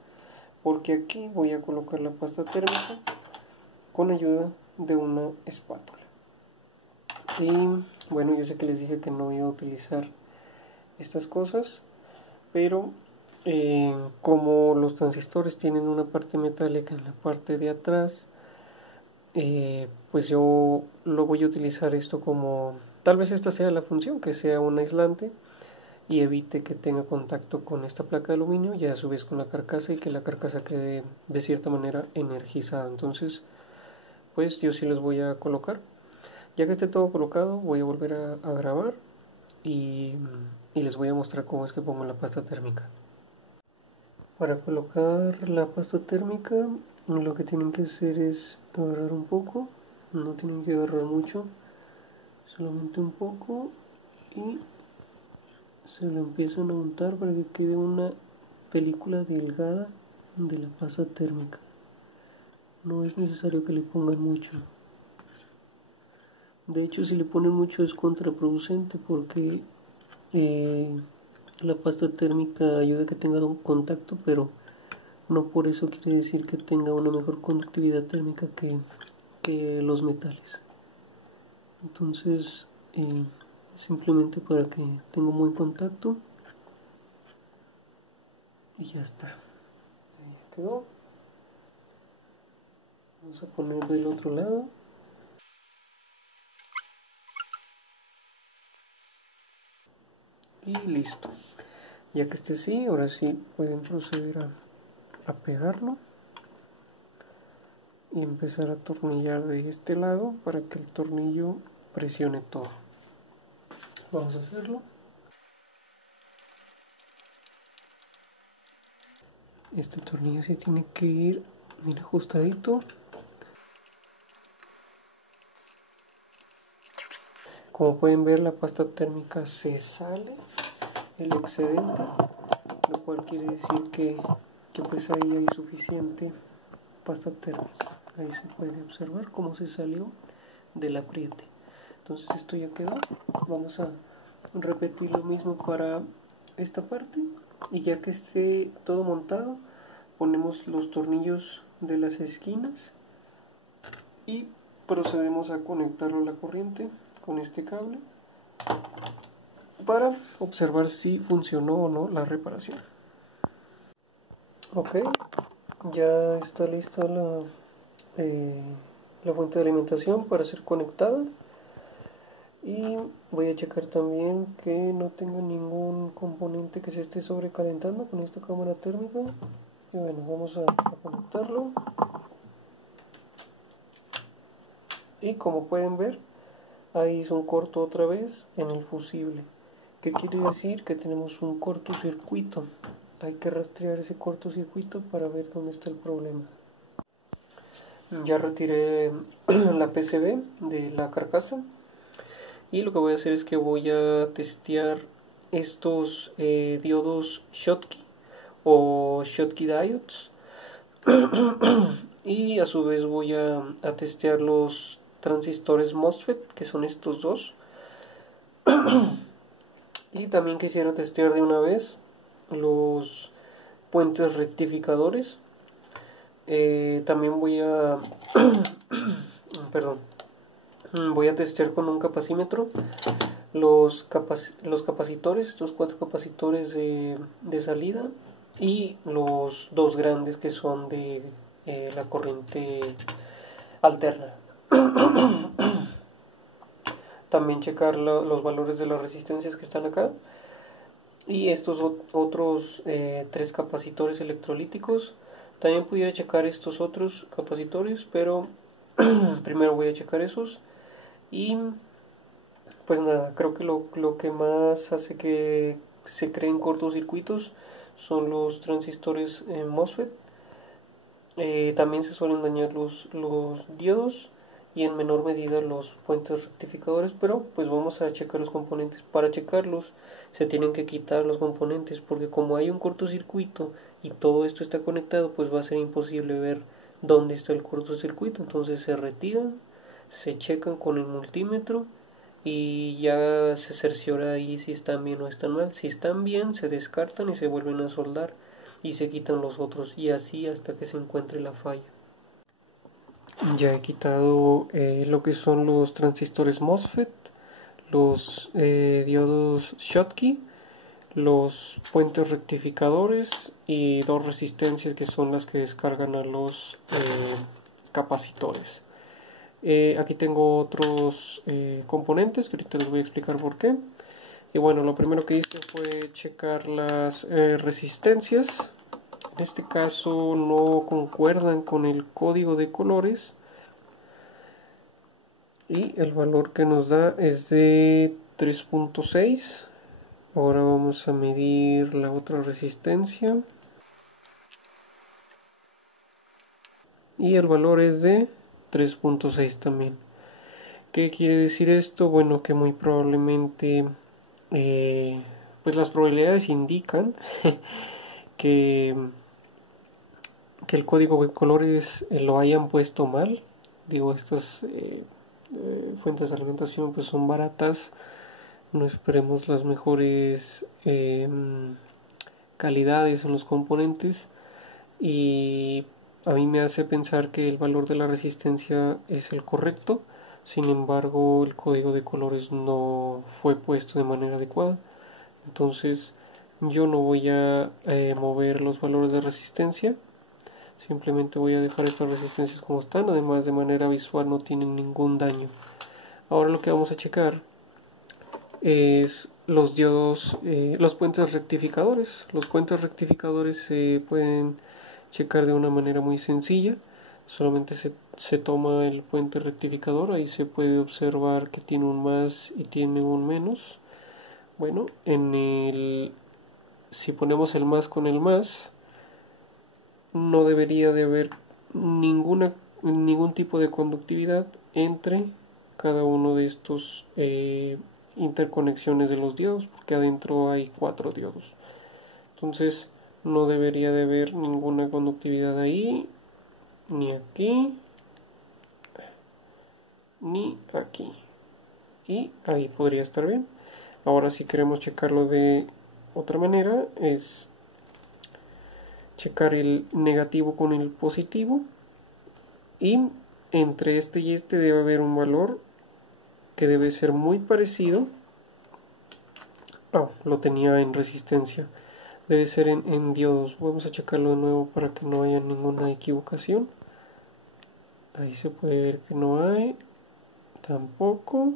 porque aquí voy a colocar la pasta térmica con ayuda de una espátula. Y bueno, yo sé que les dije que no iba a utilizar estas cosas, pero como los transistores tienen una parte metálica en la parte de atrás, pues yo lo voy a utilizar esto como, tal vez esta sea la función, que sea un aislante y evite que tenga contacto con esta placa de aluminio y a su vez con la carcasa, y que la carcasa quede de cierta manera energizada. Entonces pues yo sí los voy a colocar. Ya que esté todo colocado, voy a volver a grabar y les voy a mostrar cómo es que pongo la pasta térmica. Para colocar la pasta térmica, lo que tienen que hacer es agarrar un poco, no tienen que agarrar mucho, solamente un poco, y se lo empiezan a untar para que quede una película delgada de la pasta térmica. No es necesario que le pongan mucho. De hecho, si le ponen mucho es contraproducente, porque la pasta térmica ayuda a que tenga un contacto, pero no por eso quiere decir que tenga una mejor conductividad térmica que los metales. Entonces, simplemente para que tenga un buen contacto, y ya está. Ahí ya quedó. Vamos a poner del otro lado. Y listo. Ya que esté así, ahora sí pueden proceder a pegarlo y empezar a atornillar de este lado para que el tornillo presione todo. Vamos a hacerlo. Este tornillo sí tiene que ir bien ajustadito. Como pueden ver, la pasta térmica se sale el excedente, lo cual quiere decir que pues ahí hay suficiente pasta térmica. Ahí se puede observar cómo se salió del apriete. Entonces esto ya quedó. Vamos a repetir lo mismo para esta parte, y ya que esté todo montado, ponemos los tornillos de las esquinas y procedemos a conectarlo a la corriente con este cable para observar si funcionó o no la reparación. Ok, ya está lista la fuente de alimentación para ser conectada, y voy a checar también que no tenga ningún componente que se esté sobrecalentando con esta cámara térmica. Y bueno, vamos a conectarlo, y como pueden ver, ahí hizo un corto otra vez en el fusible. ¿Qué quiere decir? Que tenemos un cortocircuito. Hay que rastrear ese cortocircuito para ver dónde está el problema. Ya retiré la PCB de la carcasa, y lo que voy a hacer es que voy a testear estos diodos Schottky o Schottky diodes, y a su vez voy a testear los transistores MOSFET, que son estos dos. Y también quisiera testear de una vez los puentes rectificadores. También voy a perdón, voy a testear con un capacímetro los capacitores, estos 4 capacitores de salida, y los 2 grandes que son de la corriente alterna. También checar los valores de las resistencias que están acá, y estos otros 3 capacitores electrolíticos. También pudiera checar estos otros capacitores, pero primero voy a checar esos. Y pues nada, creo que lo que más hace que se creen cortocircuitos son los transistores MOSFET. También se suelen dañar los diodos y en menor medida los puentes rectificadores, pero pues vamos a checar los componentes. Para checarlos se tienen que quitar los componentes porque como hay un cortocircuito y todo esto está conectado, pues va a ser imposible ver dónde está el cortocircuito. Entonces se retiran, se checan con el multímetro y ya se cerciora ahí si están bien o están mal. Si están bien, se descartan y se vuelven a soldar y se quitan los otros y así hasta que se encuentre la falla. Ya he quitado lo que son los transistores MOSFET, los diodos Schottky, los puentes rectificadores y dos resistencias que son las que descargan a los capacitores. Aquí tengo otros componentes que ahorita les voy a explicar por qué. Y bueno, lo primero que hice fue checar las resistencias. En este caso no concuerdan con el código de colores y el valor que nos da es de 3.6. Ahora vamos a medir la otra resistencia y el valor es de 3.6 también. ¿Qué quiere decir esto? Bueno, que muy probablemente pues las probabilidades indican que el código de colores lo hayan puesto mal. Digo, estas fuentes de alimentación pues son baratas, no esperemos las mejores calidades en los componentes y a mí me hace pensar que el valor de la resistencia es el correcto. Sin embargo, el código de colores no fue puesto de manera adecuada. Entonces, yo no voy a mover los valores de resistencia. Simplemente voy a dejar estas resistencias como están. Además, de manera visual no tienen ningún daño. Ahora lo que vamos a checar es los diodos, los puentes rectificadores. Los puentes rectificadores se pueden checar de una manera muy sencilla. Solamente se toma el puente rectificador, ahí se puede observar que tiene un más y tiene un menos. Bueno, si ponemos el más con el más, no debería de haber ningún tipo de conductividad entre cada uno de estos interconexiones de los diodos, porque adentro hay 4 diodos. Entonces no debería de haber ninguna conductividad ahí, ni aquí, ni aquí. Y ahí podría estar bien. Ahora si queremos checarlo de otra manera, es checar el negativo con el positivo. Y entre este y este debe haber un valor que debe ser muy parecido. Lo tenía en resistencia. Debe ser en diodos. Vamos a checarlo de nuevo para que no haya ninguna equivocación. Ahí se puede ver que no hay. Tampoco.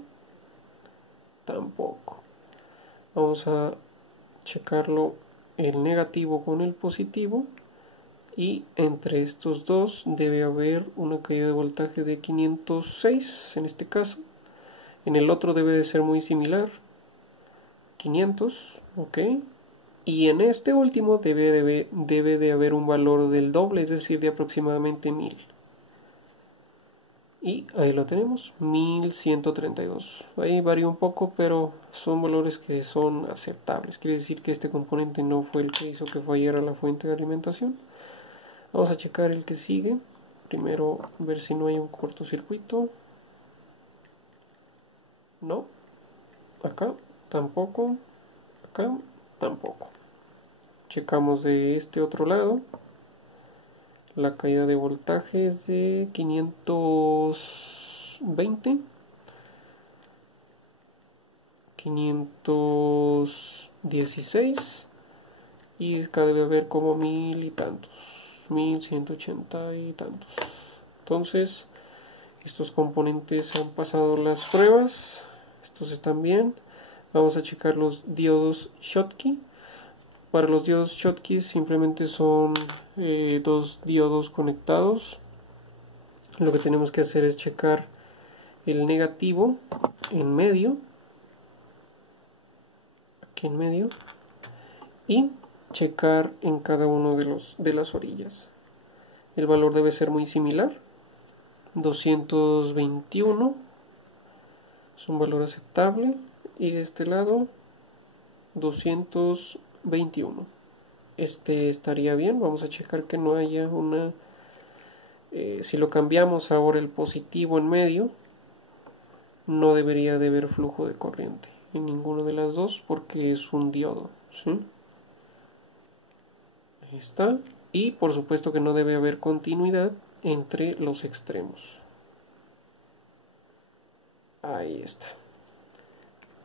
Vamos a checarlo el negativo con el positivo. Y entre estos dos debe haber una caída de voltaje de 506 en este caso. En el otro debe de ser muy similar. 500, ok. Y en este último debe de haber un valor del doble, es decir, de aproximadamente 1000. Y ahí lo tenemos, 1132. Ahí varía un poco, pero son valores que son aceptables. Quiere decir que este componente no fue el que hizo que fallara la fuente de alimentación. Vamos a checar el que sigue. Primero ver si no hay un cortocircuito. No. Acá tampoco. Acá tampoco. Checamos de este otro lado. La caída de voltaje es de 520. 516. Y acá debe haber como 1000 y tantos. 1180 y tantos. Entonces, estos componentes han pasado las pruebas. Estos están bien. Vamos a checar los diodos Schottky. Para los diodos Schottky simplemente son dos diodos conectados. Lo que tenemos que hacer es checar el negativo en medio. Aquí en medio. Y checar en cada uno de las orillas. el valor debe ser muy similar. 221 es un valor aceptable, y de este lado 221. Este estaría bien. Vamos a checar que no haya una... si lo cambiamos ahora el positivo en medio, no debería de haber flujo de corriente en ninguna de las dos porque es un diodo, ¿sí? Ahí está. Y por supuesto que no debe haber continuidad entre los extremos. Ahí está.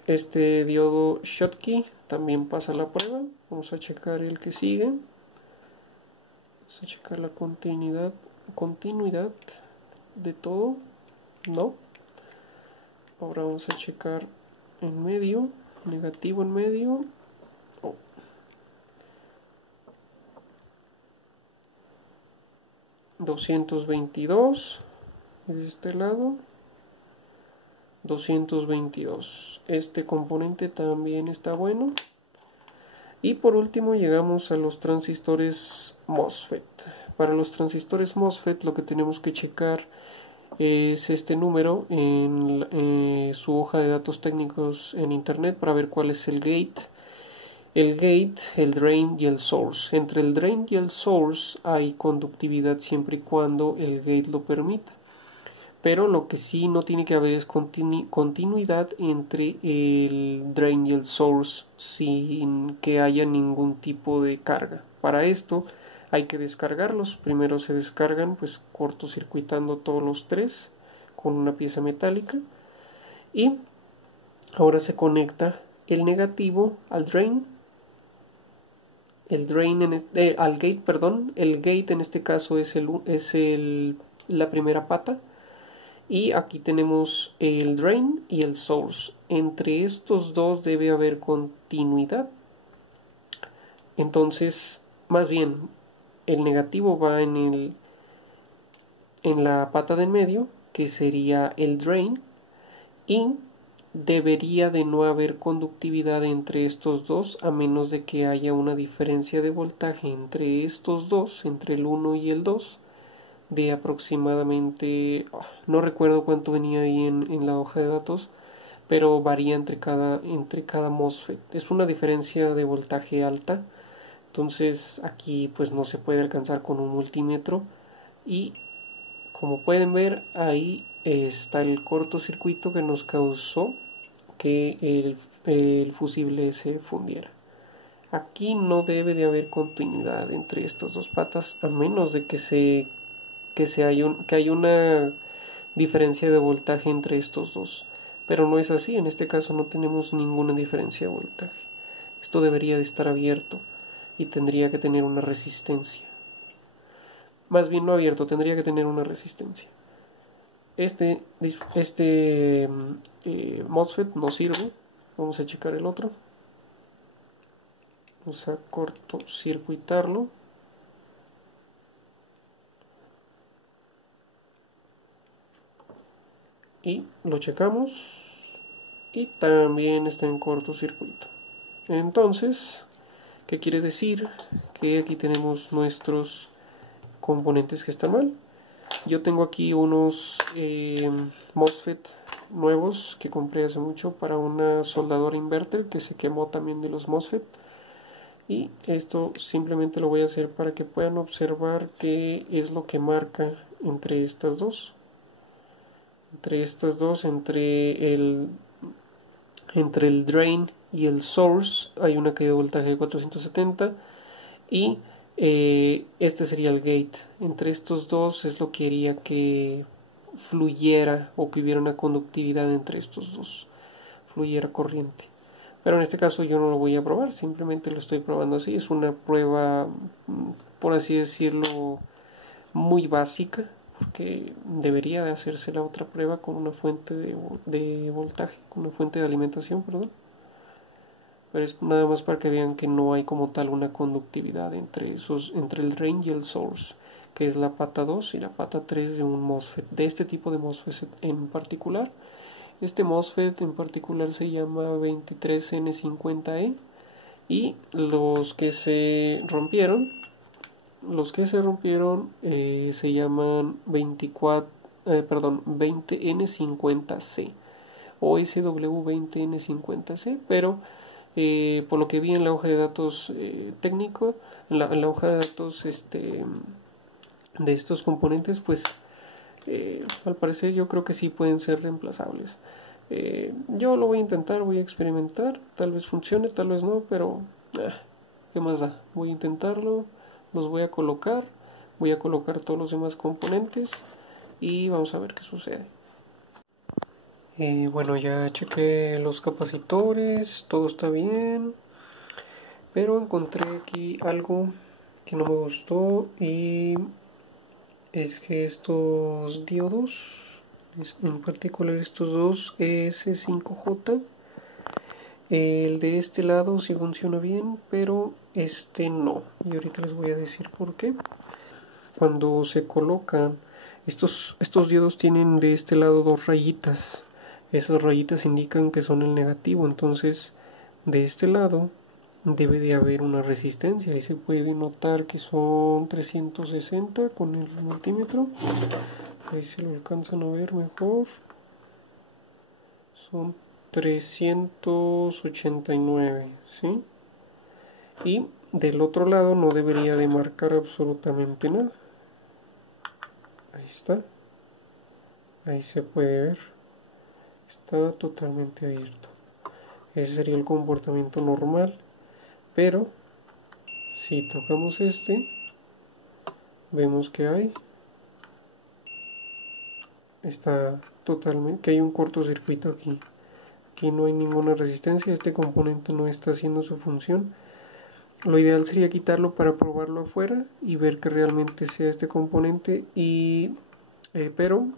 Este diodo Schottky también pasa la prueba. Vamos a checar el que sigue. Vamos a checar la continuidad de todo. No. Ahora vamos a checar en medio, negativo en medio. Oh. $222 de este lado. 222. Este componente también está bueno. Y por último llegamos a los transistores MOSFET. Para los transistores MOSFET lo que tenemos que checar es este número en su hoja de datos técnicos en internet para ver cuál es el gate, el drain y el source. Entre el drain y el source hay conductividad siempre y cuando el gate lo permita. Pero lo que sí no tiene que haber es continuidad entre el drain y el source sin que haya ningún tipo de carga. Para esto hay que descargarlos. Primero se descargan pues cortocircuitando todos los tres con una pieza metálica. Y ahora se conecta el negativo al drain. Al gate, perdón. El gate en este caso es la primera pata. Y aquí tenemos el drain y el source. Entre estos dos debe haber continuidad. Entonces, más bien, el negativo va en la pata del medio, que sería el drain, y debería de no haber conductividad entre estos dos, a menos de que haya una diferencia de voltaje entre estos dos, entre el 1 y el 2, de aproximadamente, no recuerdo cuánto venía ahí en la hoja de datos, pero varía entre cada MOSFET. Es una diferencia de voltaje alta, entonces aquí pues no se puede alcanzar con un multímetro, y como pueden ver ahí está el cortocircuito que nos causó que el fusible se fundiera. Aquí no debe de haber continuidad entre estas dos patas, a menos de que haya una diferencia de voltaje entre estos dos, pero no es así. En este caso no tenemos ninguna diferencia de voltaje. Esto debería de estar abierto y tendría que tener una resistencia. Más bien no abierto, tendría que tener una resistencia. Este MOSFET no sirve. Vamos a checar el otro. Vamos a cortocircuitarlo. Y lo checamos y también está en cortocircuito. Entonces, ¿qué quiere decir? Que aquí tenemos nuestros componentes que están mal. Yo tengo aquí unos MOSFET nuevos que compré hace mucho para una soldadora inverter que se quemó también de los MOSFET. Y esto simplemente lo voy a hacer para que puedan observar qué es lo que marca entre estas dos. Entre el drain y el source hay una caída de voltaje de 470 y este sería el gate. Entre estos dos es lo que haría que fluyera o que hubiera una conductividad entre estos dos, fluyera corriente. Pero en este caso yo no lo voy a probar, simplemente lo estoy probando así. Es una prueba, por así decirlo, muy básica, porque debería de hacerse la otra prueba con una fuente de voltaje, con una fuente de alimentación, perdón. Pero es nada más para que vean que no hay como tal una conductividad entre el drain y el source, que es la pata 2 y la pata 3 de un MOSFET, de este tipo de MOSFET en particular. Este MOSFET en particular se llama 23N50E, y los que se rompieron los que se rompieron se llaman 20N50C o SW20N50C, pero por lo que vi en la hoja de datos técnico, en la hoja de datos de estos componentes, pues al parecer yo creo que sí pueden ser reemplazables. Yo lo voy a intentar, voy a experimentar, tal vez funcione, tal vez no, pero ¿qué más da? Voy a intentarlo, los voy a colocar todos los demás componentes y vamos a ver qué sucede. Bueno, ya chequé los capacitores, todo está bien, pero encontré aquí algo que no me gustó, y es que estos diodos, en particular estos dos ES5J, el de este lado sí funciona bien, pero este no, y ahorita les voy a decir por qué. Cuando se colocan, estos diodos tienen de este lado dos rayitas. Esas rayitas indican que son el negativo, entonces de este lado debe de haber una resistencia. Ahí se puede notar que son 360 con el multímetro. Ahí se lo alcanzan a ver mejor. Son 389, ¿sí? Y del otro lado no debería de marcar absolutamente nada. Ahí está. Ahí se puede ver. Está totalmente abierto. Ese sería el comportamiento normal. Pero si tocamos vemos que está totalmente, que hay un cortocircuito aquí. Aquí no hay ninguna resistencia, este componente no está haciendo su función. Lo ideal sería quitarlo para probarlo afuera y ver que realmente sea este componente, pero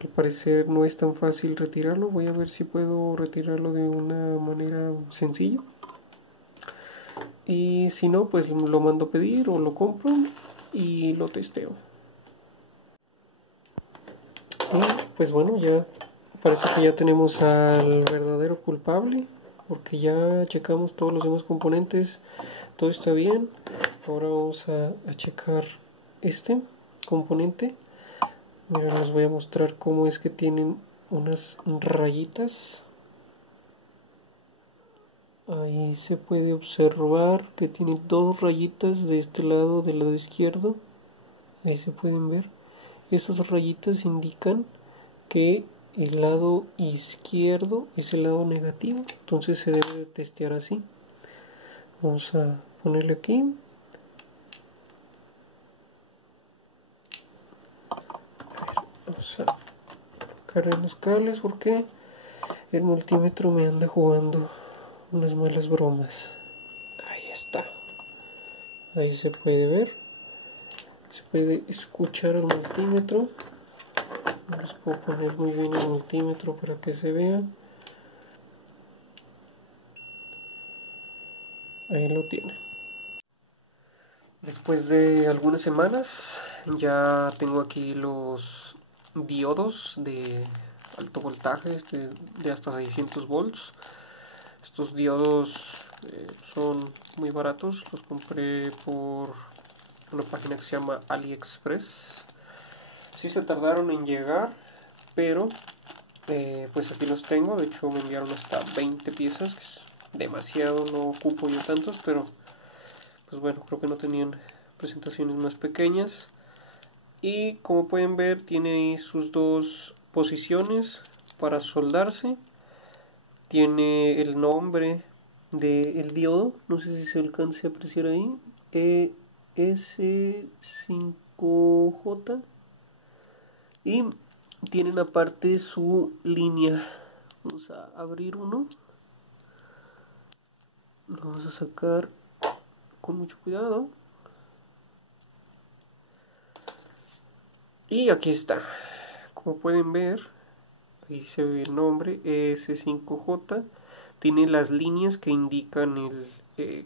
al parecer no es tan fácil retirarlo. Voy a ver si puedo retirarlo de una manera sencilla, y si no, pues lo mando a pedir o lo compro y lo testeo. Y pues bueno, ya parece que ya tenemos al verdadero culpable, porque ya checamos todos los demás componentes, todo está bien. Ahora vamos a checar este componente. Miren, les voy a mostrar cómo es que tienen unas rayitas. Ahí se puede observar que tiene dos rayitas de este lado, del lado izquierdo. Ahí se pueden ver. Esas rayitas indican que el lado izquierdo es el lado negativo, entonces se debe de testear así. Vamos a ponerle aquí. Vamos a cargar los cables porque el multímetro me anda jugando unas malas bromas. Ahí está. Ahí se puede ver. Se puede escuchar el multímetro. Les puedo poner muy bien el multímetro para que se vea. Ahí lo tienen. Después de algunas semanas ya tengo aquí los diodos de alto voltaje, de hasta 600 volts. Estos diodos son muy baratos, los compré por una página que se llama AliExpress. Sí se tardaron en llegar, pero pues aquí los tengo. De hecho me enviaron hasta 20 piezas, que es demasiado, no ocupo yo tantos, pero pues bueno, creo que no tenían presentaciones más pequeñas. Y como pueden ver, tiene ahí sus dos posiciones para soldarse. Tiene el nombre del diodo, no sé si se alcance a apreciar ahí, ES5J. Y tienen aparte su línea. Vamos a abrir uno. Lo vamos a sacar con mucho cuidado. Y aquí está. Como pueden ver, ahí se ve el nombre, ES5J. Tiene las líneas que indican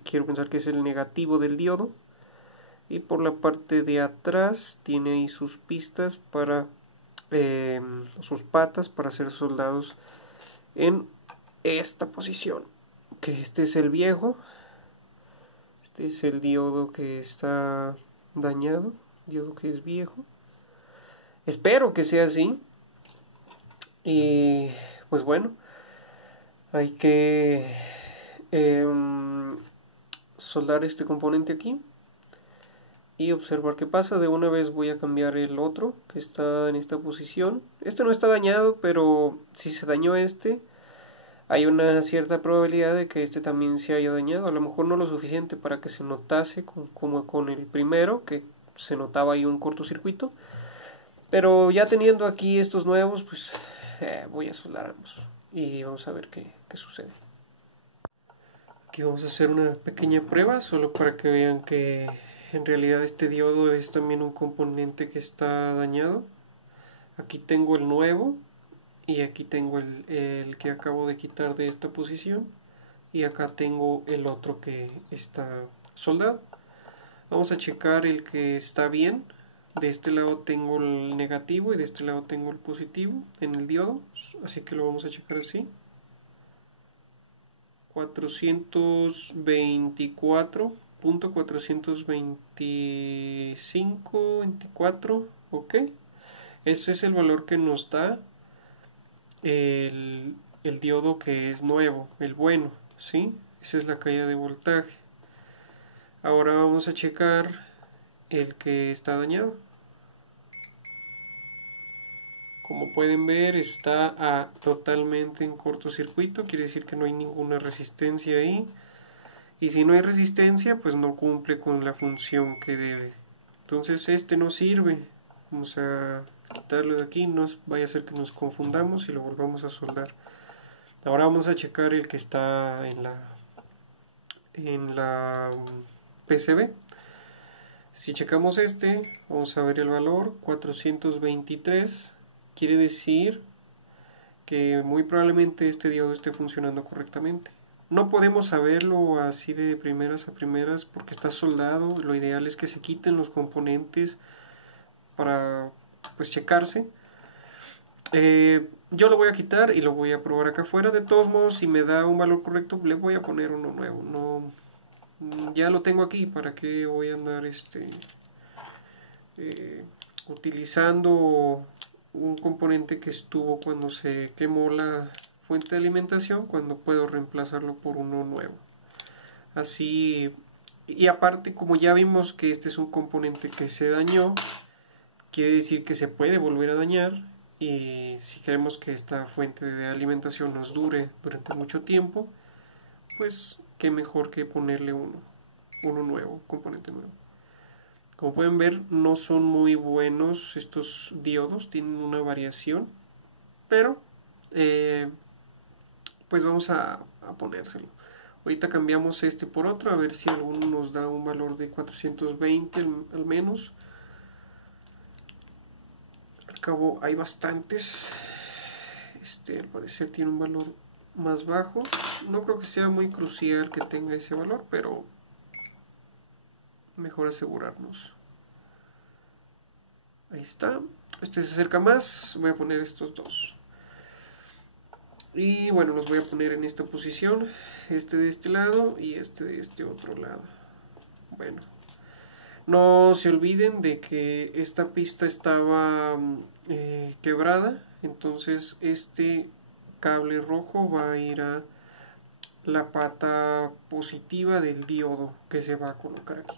quiero pensar que es el negativo del diodo. Y por la parte de atrás tiene ahí sus pistas para sus patas para ser soldados en esta posición. Que este es el viejo. Este es el diodo que está dañado, diodo que es viejo. Espero que sea así. Y pues bueno, hay que soldar este componente aquí y observar qué pasa. De una vez voy a cambiar el otro que está en esta posición. Este no está dañado, pero si se dañó este, hay una cierta probabilidad de que este también se haya dañado. A lo mejor no lo suficiente para que se notase como con el primero, que se notaba ahí un cortocircuito. Pero ya teniendo aquí estos nuevos, pues voy a soldar ambos y vamos a ver qué sucede. Aquí vamos a hacer una pequeña prueba solo para que vean que en realidad este diodo es también un componente que está dañado. Aquí tengo el nuevo y aquí tengo el que acabo de quitar de esta posición y acá tengo el otro que está soldado. Vamos a checar el que está bien. De este lado tengo el negativo y de este lado tengo el positivo en el diodo, así que lo vamos a checar así. 424.425.24, ok. Ese es el valor que nos da el diodo que es nuevo, el bueno, ¿sí? Esa es la caída de voltaje. Ahora vamos a checar el que está dañado. Como pueden ver, está totalmente en cortocircuito, quiere decir que no hay ninguna resistencia ahí. Y si no hay resistencia, pues no cumple con la función que debe. Entonces este no sirve. Vamos a quitarlo de aquí, no vaya a ser que nos confundamos y lo volvamos a soldar. Ahora vamos a checar el que está en la PCB. Si checamos este, vamos a ver el valor 423. Quiere decir que muy probablemente este diodo esté funcionando correctamente. No podemos saberlo así de primeras a primeras porque está soldado. Lo ideal es que se quiten los componentes para pues checarse. Yo lo voy a quitar y lo voy a probar acá afuera. De todos modos, si me da un valor correcto, le voy a poner uno nuevo. No, ya lo tengo aquí, ¿para qué voy a andar utilizando un componente que estuvo cuando se quemó la fuente de alimentación, cuando puedo reemplazarlo por uno nuevo? Así, y aparte, como ya vimos que este es un componente que se dañó, quiere decir que se puede volver a dañar, y si queremos que esta fuente de alimentación nos dure durante mucho tiempo, pues qué mejor que ponerle uno nuevo, un componente nuevo. Como pueden ver, no son muy buenos estos diodos, tienen una variación, pero pues vamos a ponérselo. Ahorita cambiamos este por otro, a ver si alguno nos da un valor de 420 al menos. Al cabo hay bastantes. Al parecer tiene un valor más bajo. No creo que sea muy crucial que tenga ese valor, pero mejor asegurarnos. Ahí está. Este se acerca más. Voy a poner estos dos. Y bueno, los voy a poner en esta posición. Este de este lado y este de este otro lado. Bueno. No se olviden de que esta pista estaba quebrada. Entonces este cable rojo va a ir a la pata positiva del diodo que se va a colocar aquí.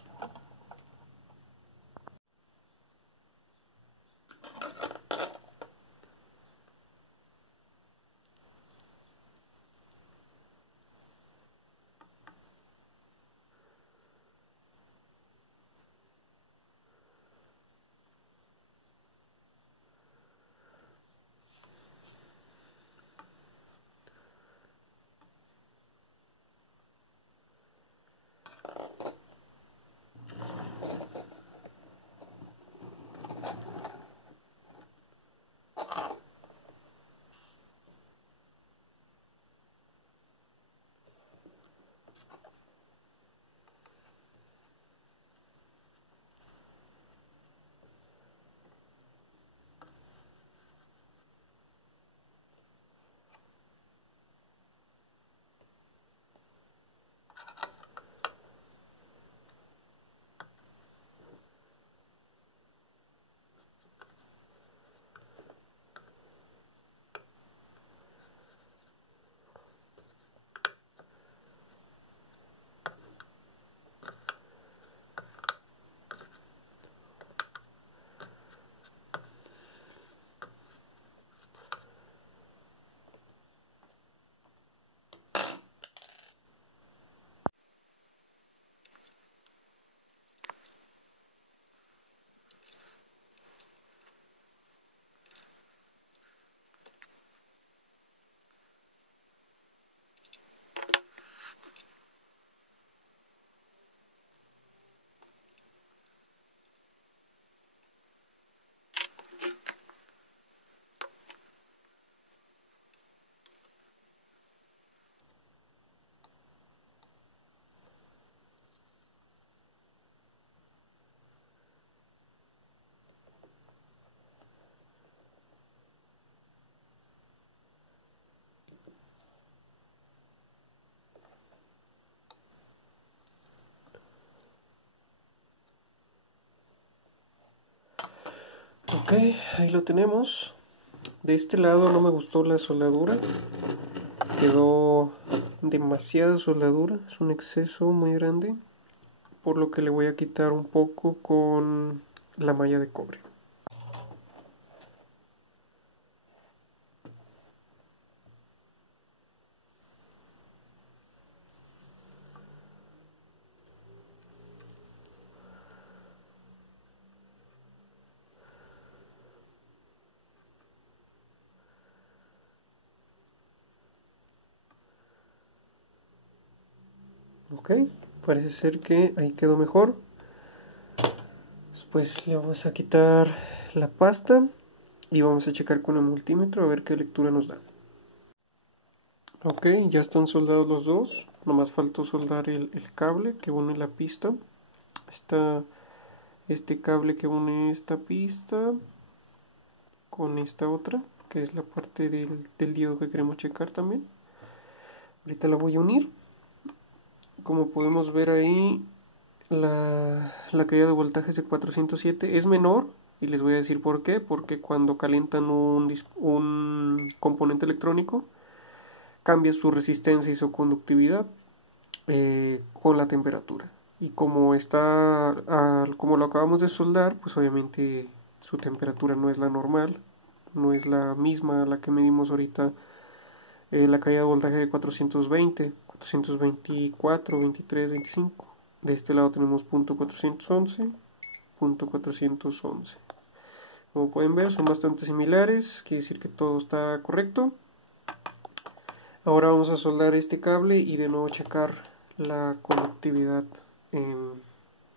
Ok, ahí lo tenemos. De este lado no me gustó la soldadura. Quedó demasiada soldadura, es un exceso muy grande, por lo que le voy a quitar un poco con la malla de cobre. Ok, parece ser que ahí quedó mejor. Después le vamos a quitar la pasta y vamos a checar con el multímetro a ver qué lectura nos da. Ok, ya están soldados los dos. Nomás faltó soldar el cable que une la pista. Está este cable que une esta pista con esta otra, que es la parte del diodo que queremos checar también. Ahorita la voy a unir. Como podemos ver ahí, la caída de voltajes de 407 es menor, y les voy a decir por qué. Porque cuando calientan un componente electrónico, cambia su resistencia y su conductividad con la temperatura. Y como como lo acabamos de soldar, pues obviamente su temperatura no es la normal, no es la misma a la que medimos ahorita. La caída de voltaje de 420, 424, 23, 25. De este lado tenemos punto 411, punto 411. Como pueden ver, son bastante similares, quiere decir que todo está correcto. Ahora vamos a soldar este cable y de nuevo checar la conductividad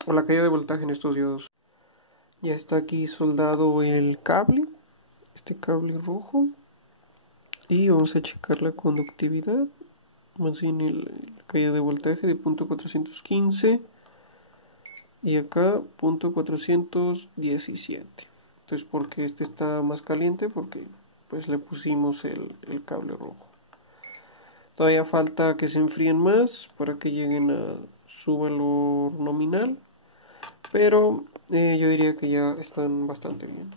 o la caída de voltaje en estos diodos. Ya está aquí soldado el cable, este cable rojo, y vamos a checar la conductividad, más bien la caída de voltaje de punto 415 y acá punto 417. Entonces, ¿por qué este está más caliente? Porque pues le pusimos el cable rojo. Todavía falta que se enfríen más para que lleguen a su valor nominal, pero yo diría que ya están bastante bien.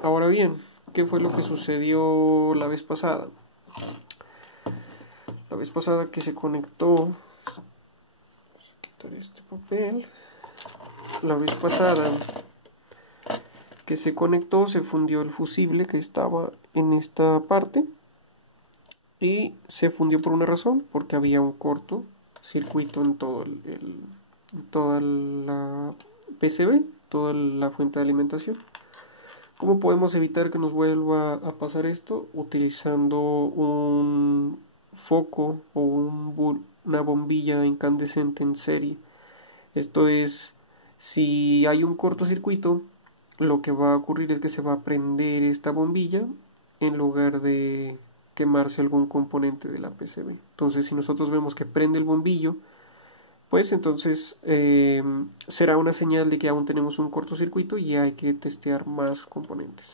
Ahora bien, ¿qué fue lo que sucedió la vez pasada? La vez pasada que se conectó, vamos a quitar este papel. La vez pasada que se conectó, se fundió el fusible que estaba en esta parte. Y se fundió por una razón, porque había un corto circuito en toda la PCB, toda la fuente de alimentación. ¿Cómo podemos evitar que nos vuelva a pasar esto? Utilizando un foco o una bombilla incandescente en serie. Esto es, si hay un cortocircuito, lo que va a ocurrir es que se va a prender esta bombilla en lugar de quemarse algún componente de la PCB. Entonces, si nosotros vemos que prende el bombillo, pues entonces será una señal de que aún tenemos un cortocircuito y hay que testear más componentes.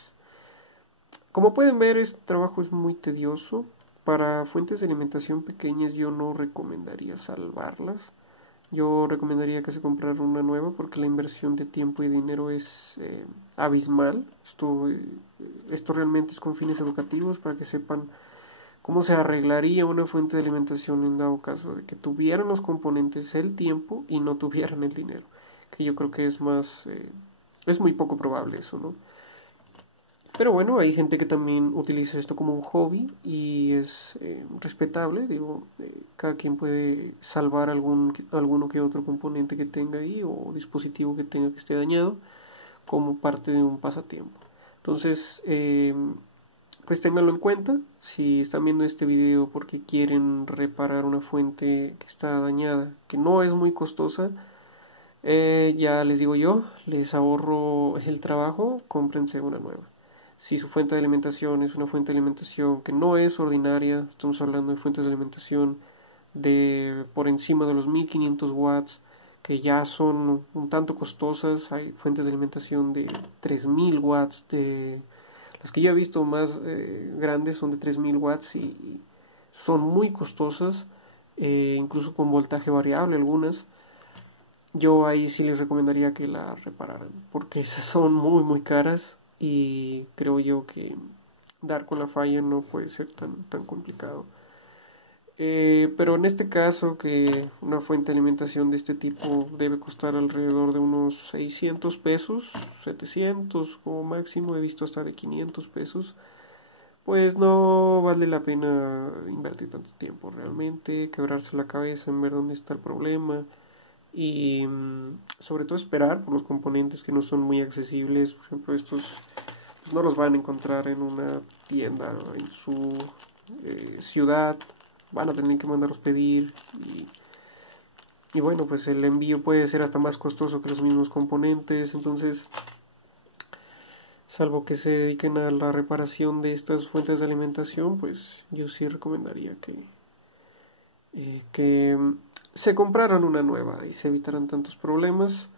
Como pueden ver, este trabajo es muy tedioso. Para fuentes de alimentación pequeñas yo no recomendaría salvarlas. Yo recomendaría que se comprara una nueva, porque la inversión de tiempo y dinero es abismal. Esto realmente es con fines educativos, para que sepan cómo se arreglaría una fuente de alimentación en dado caso de que tuvieran los componentes, el tiempo y no tuvieran el dinero. Que yo creo que es es muy poco probable eso, ¿no? Pero bueno, hay gente que también utiliza esto como un hobby y es respetable. Digo, cada quien puede salvar alguno que otro componente que tenga ahí o dispositivo que tenga que esté dañado como parte de un pasatiempo. Entonces, pues ténganlo en cuenta. Si están viendo este video porque quieren reparar una fuente que está dañada, que no es muy costosa, ya les digo yo, les ahorro el trabajo, cómprense una nueva. Si su fuente de alimentación es una fuente de alimentación que no es ordinaria, estamos hablando de fuentes de alimentación de por encima de los 1500 watts, que ya son un tanto costosas. Hay fuentes de alimentación de 3000 watts, las que yo he visto más grandes son de 3000 watts y son muy costosas, incluso con voltaje variable algunas. Yo ahí sí les recomendaría que la repararan, porque esas son muy caras y creo yo que dar con la falla no puede ser tan complicado. Pero en este caso, que una fuente de alimentación de este tipo debe costar alrededor de unos 600 pesos, 700 como máximo, he visto hasta de 500 pesos, pues no vale la pena invertir tanto tiempo realmente, quebrarse la cabeza en ver dónde está el problema y sobre todo esperar por los componentes que no son muy accesibles. Por ejemplo, estos pues no los van a encontrar en una tienda en su ciudad, van a tener que mandarlos pedir y bueno, pues el envío puede ser hasta más costoso que los mismos componentes. Entonces, salvo que se dediquen a la reparación de estas fuentes de alimentación, pues yo sí recomendaría que se compraran una nueva y se evitaran tantos problemas.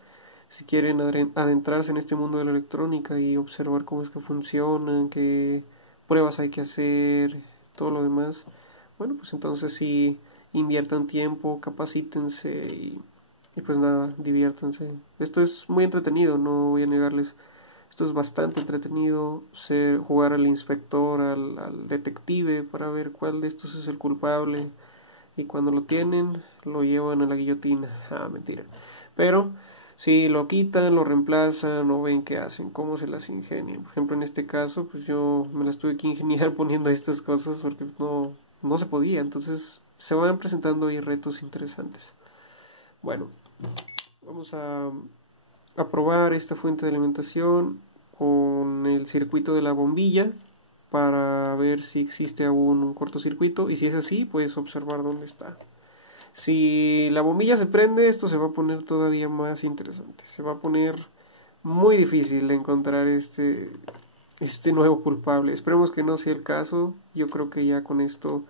Si quieren adentrarse en este mundo de la electrónica y observar cómo es que funcionan, qué pruebas hay que hacer, todo lo demás, bueno, pues entonces sí inviertan tiempo, capacítense y pues nada, diviértanse. Esto es muy entretenido, no voy a negarles. Esto es bastante entretenido, jugar al inspector, al detective para ver cuál de estos es el culpable y cuando lo tienen lo llevan a la guillotina. Ah, mentira. Pero si lo quitan, lo reemplazan o ven qué hacen, cómo se las ingenian. Por ejemplo, en este caso, pues yo me las tuve que ingeniar poniendo estas cosas porque no se podía. Entonces se van presentando ahí retos interesantes. Bueno, vamos a probar esta fuente de alimentación con el circuito de la bombilla para ver si existe aún un cortocircuito y si es así, pues observar dónde está. Si la bombilla se prende, esto se va a poner todavía más interesante. Se va a poner muy difícil encontrar este nuevo culpable. Esperemos que no sea el caso. Yo creo que ya con esto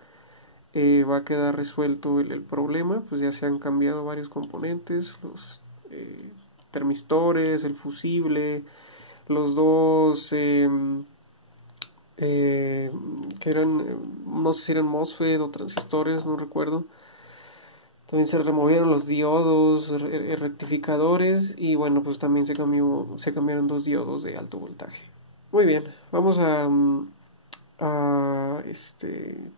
va a quedar resuelto el problema. Pues ya se han cambiado varios componentes, los termistores, el fusible, los dos que eran, no sé si eran MOSFET o transistores, no recuerdo. También se removieron los diodos, rectificadores y bueno, pues también se cambiaron dos diodos de alto voltaje. Muy bien, vamos a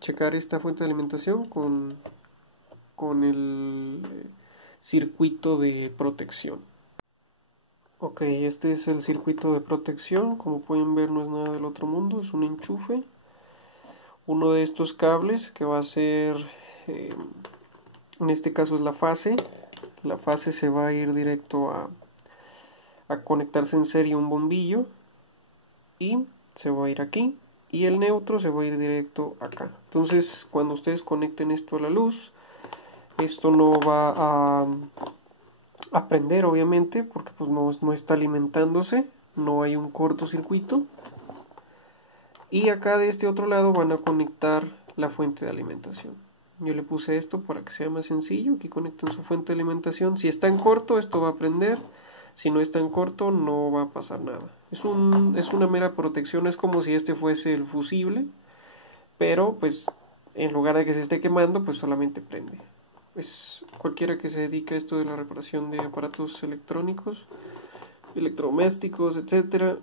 checar esta fuente de alimentación con el circuito de protección. Ok, este es el circuito de protección. Como pueden ver, no es nada del otro mundo, es un enchufe. Uno de estos cables que va a ser, en este caso es la fase. La fase se va a ir directo a conectarse en serie a un bombillo y se va a ir aquí. Y el neutro se va a ir directo acá. Entonces, cuando ustedes conecten esto a la luz, esto no va a prender obviamente porque pues no está alimentándose, no hay un cortocircuito. Y acá de este otro lado van a conectar la fuente de alimentación. Yo le puse esto para que sea más sencillo. Aquí conectan su fuente de alimentación. Si está en corto, esto va a prender. Si no está en corto, no va a pasar nada. Es una mera protección. Es como si este fuese el fusible. Pero, pues, en lugar de que se esté quemando, pues solamente prende. Pues cualquiera que se dedique a esto de la reparación de aparatos electrónicos, electrodomésticos, etcétera,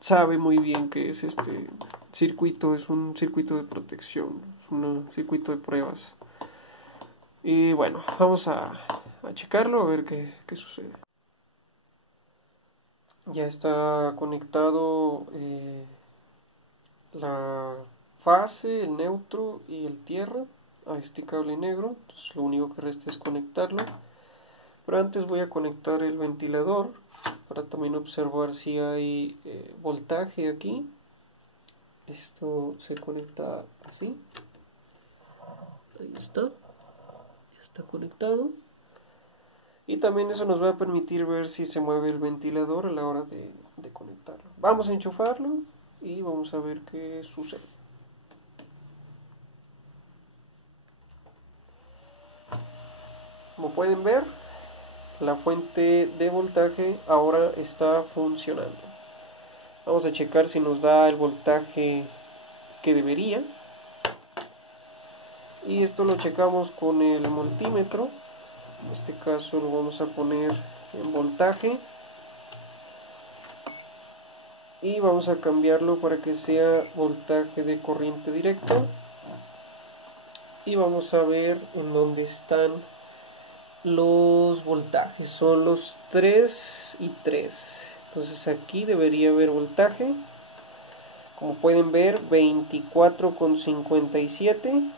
sabe muy bien que es este circuito, es un circuito de protección, es un circuito de pruebas. Y bueno, vamos a checarlo, a ver qué sucede. Ya está conectado la fase, el neutro y el tierra a este cable negro. Entonces lo único que resta es conectarlo. Pero antes voy a conectar el ventilador para también observar si hay voltaje aquí. Esto se conecta así. Ahí está. Ya está conectado. Y también eso nos va a permitir ver si se mueve el ventilador a la hora de conectarlo. Vamos a enchufarlo y vamos a ver qué sucede. Como pueden ver, la fuente de voltaje ahora está funcionando. Vamos a checar si nos da el voltaje que debería. Y esto lo checamos con el multímetro. En este caso lo vamos a poner en voltaje. y vamos a cambiarlo para que sea voltaje de corriente directa, y vamos a ver en dónde están los voltajes. Son los 3 y 3. Entonces aquí debería haber voltaje, como pueden ver, 24,57,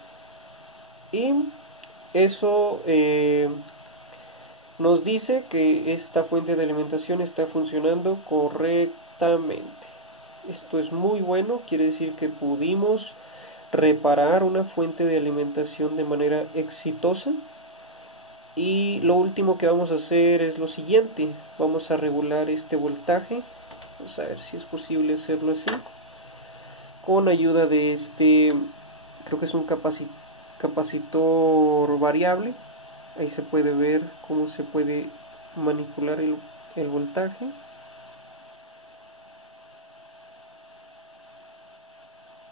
y eso nos dice que esta fuente de alimentación está funcionando correctamente. Esto es muy bueno, quiere decir que pudimos reparar una fuente de alimentación de manera exitosa. Y lo último que vamos a hacer es lo siguiente: vamos a regular este voltaje. Vamos a ver si es posible hacerlo así, con ayuda de este, creo que es un capacitor variable. Ahí se puede ver cómo se puede manipular el voltaje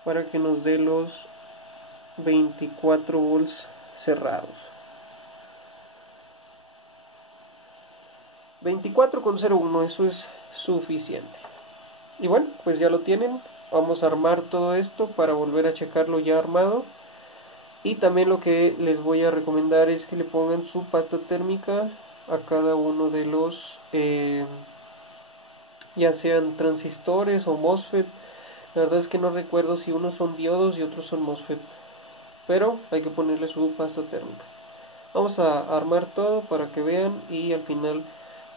para que nos dé los 24 volts cerrados. 24,01, eso es suficiente. Y bueno, pues ya lo tienen. Vamos a armar todo esto para volver a checarlo ya armado. Y también lo que les voy a recomendar es que le pongan su pasta térmica a cada uno de los, ya sean transistores o MOSFET. La verdad es que no recuerdo si unos son diodos y otros son MOSFET, pero hay que ponerle su pasta térmica. Vamos a armar todo para que vean, y al final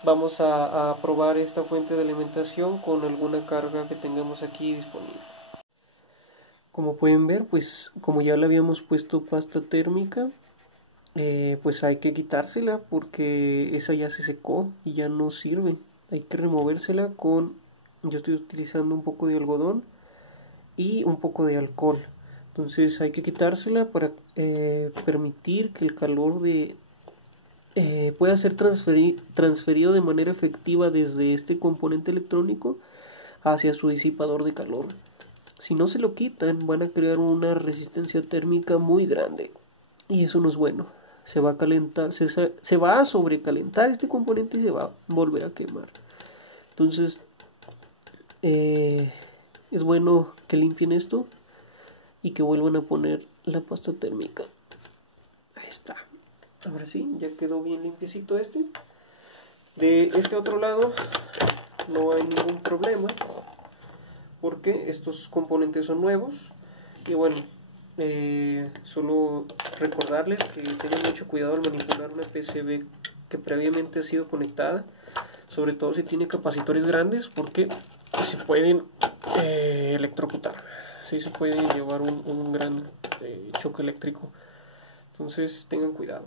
vamos a probar esta fuente de alimentación con alguna carga que tengamos aquí disponible. Como pueden ver, pues como ya le habíamos puesto pasta térmica, pues hay que quitársela porque esa ya se secó y ya no sirve. Hay que removérsela con, yo estoy utilizando un poco de algodón y un poco de alcohol. Entonces hay que quitársela para permitir que el calor pueda ser transferido de manera efectiva desde este componente electrónico hacia su disipador de calor. Si no se lo quitan, van a crear una resistencia térmica muy grande, y eso no es bueno. Se va a calentar, se va a sobrecalentar este componente y se va a volver a quemar. Entonces es bueno que limpien esto y que vuelvan a poner la pasta térmica. Ahí está. Ahora sí, ya quedó bien limpiecito este. De este otro lado no hay ningún problema porque estos componentes son nuevos. Y bueno, solo recordarles que tengan mucho cuidado al manipular una PCB que previamente ha sido conectada, sobre todo si tiene capacitores grandes, porque se pueden electrocutar. Sí, se puede llevar un gran choque eléctrico. Entonces tengan cuidado.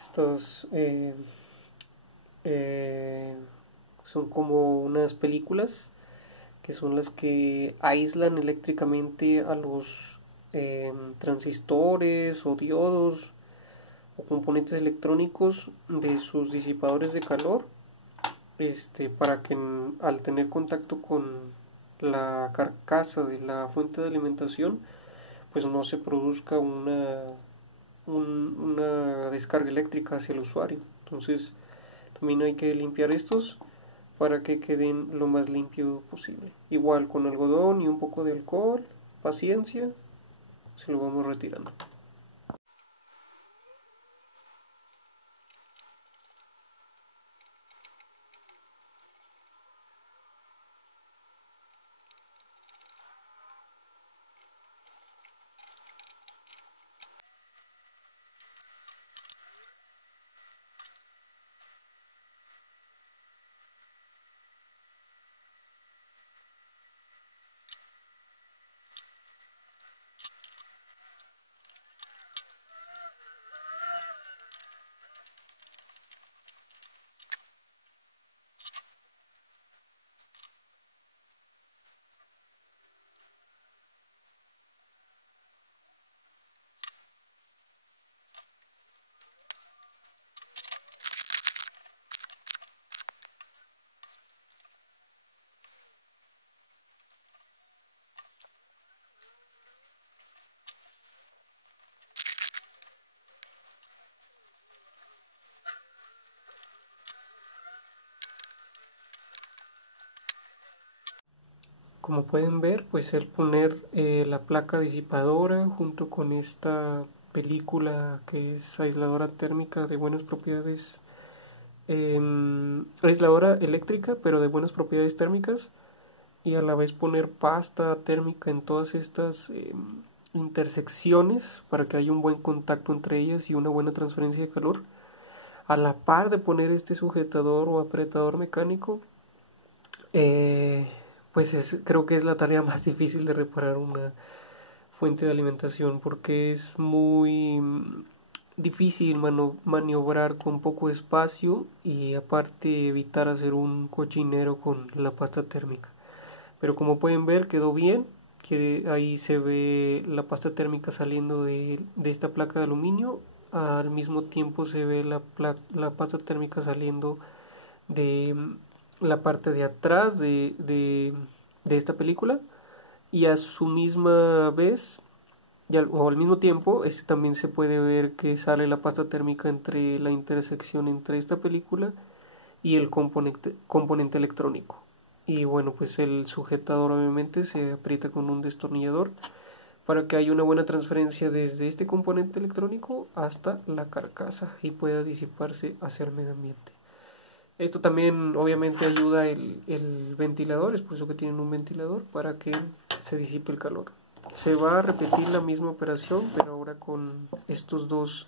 Estos son como unas películas que son las que aíslan eléctricamente a los transistores o diodos o componentes electrónicos de sus disipadores de calor, para que al tener contacto con la carcasa de la fuente de alimentación, pues no se produzca una descarga eléctrica hacia el usuario. Entonces también hay que limpiar estos para que queden lo más limpio posible. Igual con algodón y un poco de alcohol, paciencia, se lo vamos retirando. como pueden ver, pues el poner la placa disipadora junto con esta película que es aisladora térmica de buenas propiedades, aisladora eléctrica pero de buenas propiedades térmicas, y a la vez poner pasta térmica en todas estas intersecciones para que haya un buen contacto entre ellas y una buena transferencia de calor, a la par de poner este sujetador o apretador mecánico. Pues creo que es la tarea más difícil de reparar una fuente de alimentación, porque es muy difícil maniobrar con poco espacio y aparte evitar hacer un cochinero con la pasta térmica. Pero como pueden ver, quedó bien, que ahí se ve la pasta térmica saliendo de esta placa de aluminio, al mismo tiempo se ve la pasta térmica saliendo de la parte de atrás de esta película, y a su misma vez o al mismo tiempo también se puede ver que sale la pasta térmica entre la intersección entre esta película y el componente electrónico. Y bueno, pues el sujetador obviamente se aprieta con un destornillador para que haya una buena transferencia desde este componente electrónico hasta la carcasa y pueda disiparse hacia el medio ambiente. Esto también obviamente ayuda el ventilador, es por eso que tienen un ventilador, para que se disipe el calor. Se va a repetir la misma operación, pero ahora con estos dos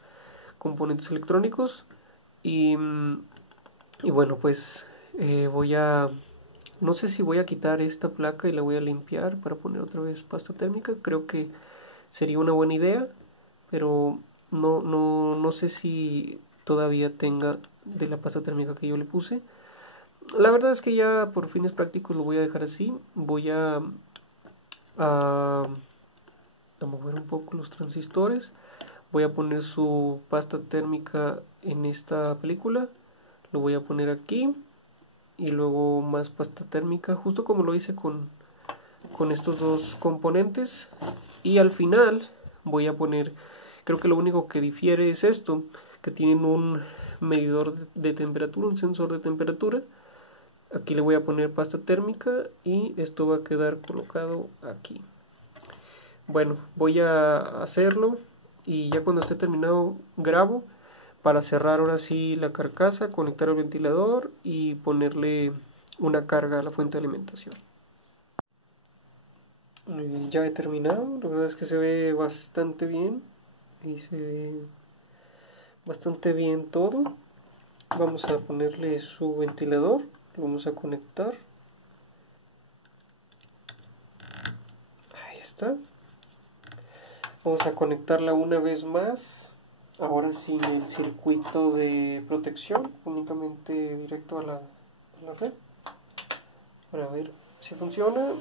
componentes electrónicos. Y bueno, pues no sé si voy a quitar esta placa y la voy a limpiar para poner otra vez pasta térmica. Creo que sería una buena idea, pero no sé si todavía tenga de la pasta térmica que yo le puse. La verdad es que ya por fines prácticos lo voy a dejar así. Voy a mover un poco los transistores. Voy a poner su pasta térmica en esta película. Lo voy a poner aquí. Y luego más pasta térmica, justo como lo hice con estos dos componentes. Y al final voy a poner, creo que lo único que difiere es esto, que tienen un medidor de temperatura, un sensor de temperatura. Aquí le voy a poner pasta térmica y esto va a quedar colocado aquí. Bueno, voy a hacerlo y ya cuando esté terminado grabo para cerrar ahora sí la carcasa, conectar el ventilador y ponerle una carga a la fuente de alimentación. Ya he terminado, la verdad es que se ve bastante bien y se ve bastante bien todo. Vamos a ponerle su ventilador, lo vamos a conectar. Ahí está. Vamos a conectarla una vez más, ahora sin el circuito de protección, únicamente directo a la red, para ver si funciona.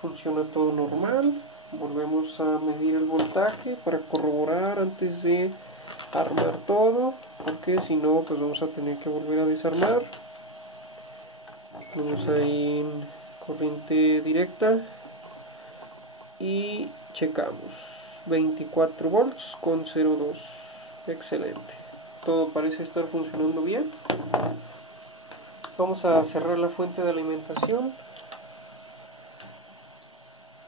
Funciona todo normal. Volvemos a medir el voltaje para corroborar antes de armar todo, porque si no pues vamos a tener que volver a desarmar. Vamos ahí en corriente directa y checamos 24 volts con 0,2. Excelente, todo parece estar funcionando bien. Vamos a cerrar la fuente de alimentación.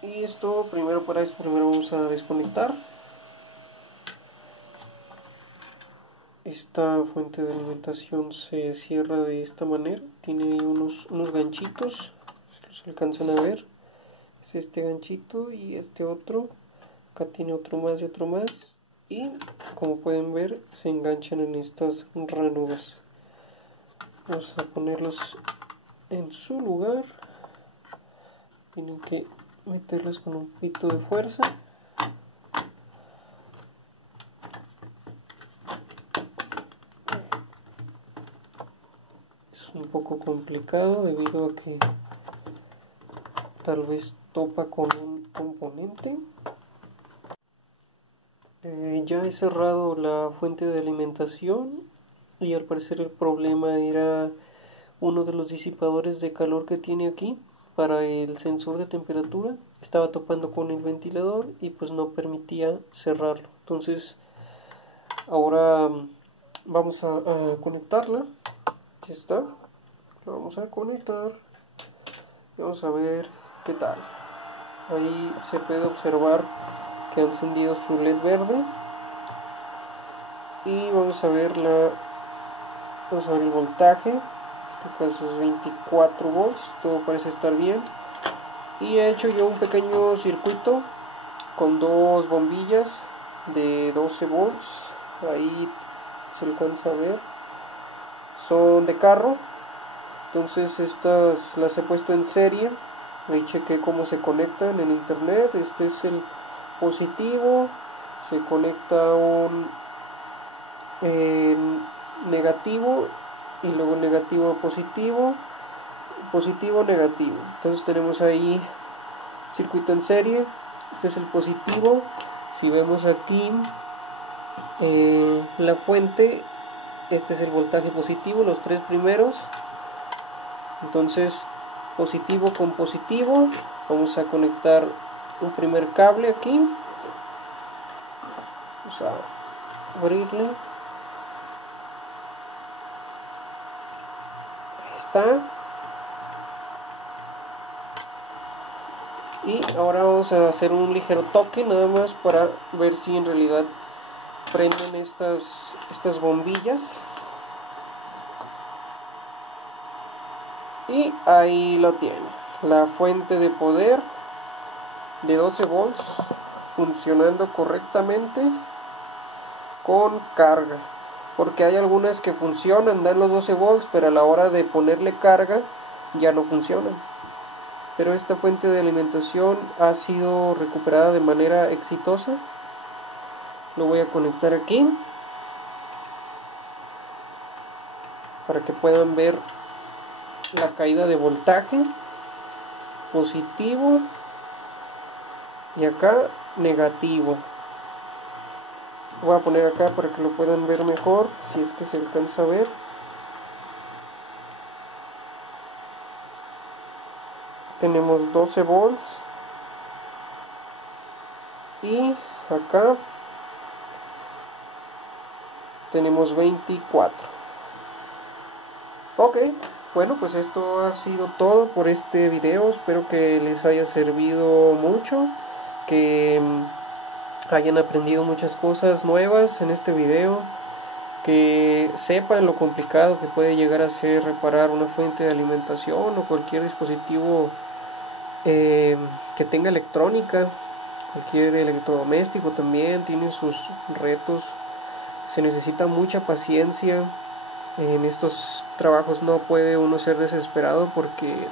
Y esto primero vamos a desconectar. Esta fuente de alimentación se cierra de esta manera. Tiene unos ganchitos, si los alcanzan a ver. Es este ganchito y este otro. Acá tiene otro más y otro más. Y como pueden ver, se enganchan en estas ranuras. Vamos a ponerlos en su lugar. Tienen que meterlas con un poquito de fuerza. Es un poco complicado debido a que tal vez topa con un componente. Ya he cerrado la fuente de alimentación y al parecer el problema era uno de los disipadores de calor que tiene aquí para el sensor de temperatura. Estaba topando con el ventilador y pues no permitía cerrarlo. Entonces ahora vamos a conectarla. Ya está, la vamos a conectar y vamos a ver qué tal. Ahí se puede observar que ha encendido su LED verde. Y vamos a ver el voltaje. En este caso es 24 volts, todo parece estar bien. Y he hecho yo un pequeño circuito con dos bombillas de 12 volts. Ahí se alcanza a ver, son de carro. Entonces estas las he puesto en serie. Ahí chequé cómo se conectan en internet. Este es el positivo, se conecta un negativo y luego negativo positivo, positivo negativo. Entonces tenemos ahí circuito en serie. Este es el positivo. Si vemos aquí la fuente, este es el voltaje positivo, los tres primeros. Entonces positivo con positivo, vamos a conectar un primer cable aquí, vamos a abrirle, ahí está. Y ahora vamos a hacer un ligero toque nada más para ver si en realidad prenden estas bombillas. Y ahí lo tienen, la fuente de poder de 12 volts funcionando correctamente con carga, porque hay algunas que funcionan, dan los 12 volts, pero a la hora de ponerle carga ya no funcionan. Pero esta fuente de alimentación ha sido recuperada de manera exitosa. Lo voy a conectar aquí para que puedan ver la caída de voltaje. Positivo y acá negativo. Voy a poner acá para que lo puedan ver mejor, si es que se alcanza a ver. Tenemos 12 volts y acá tenemos 24. Ok, bueno, pues esto ha sido todo por este video. Espero que les haya servido mucho, que hayan aprendido muchas cosas nuevas en este video, que sepan lo complicado que puede llegar a ser reparar una fuente de alimentación o cualquier dispositivo que tenga electrónica. Cualquier electrodoméstico también tiene sus retos. Se necesita mucha paciencia. En estos trabajos no puede uno ser desesperado porque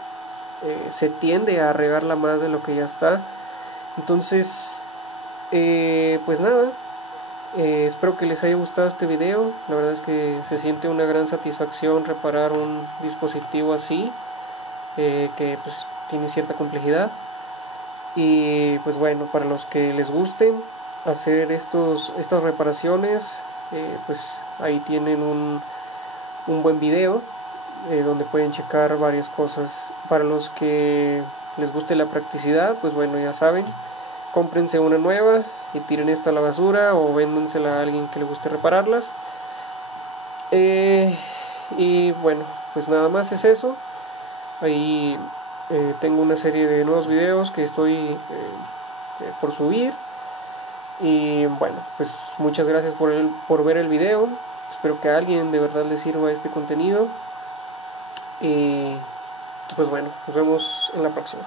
se tiende a regarla más de lo que ya está. Entonces pues nada, espero que les haya gustado este video. La verdad es que se siente una gran satisfacción reparar un dispositivo así, que pues tiene cierta complejidad. Y pues bueno, para los que les gusten hacer estas reparaciones, pues ahí tienen un buen video donde pueden checar varias cosas. Para los que les guste la practicidad, pues bueno, ya saben, cómprense una nueva y tiren esta a la basura o véndensela a alguien que le guste repararlas. Y bueno, pues nada más es eso. Ahí tengo una serie de nuevos videos que estoy por subir. Y bueno, pues muchas gracias por ver el video. Espero que a alguien de verdad le sirva este contenido. Y pues bueno, nos vemos en la próxima.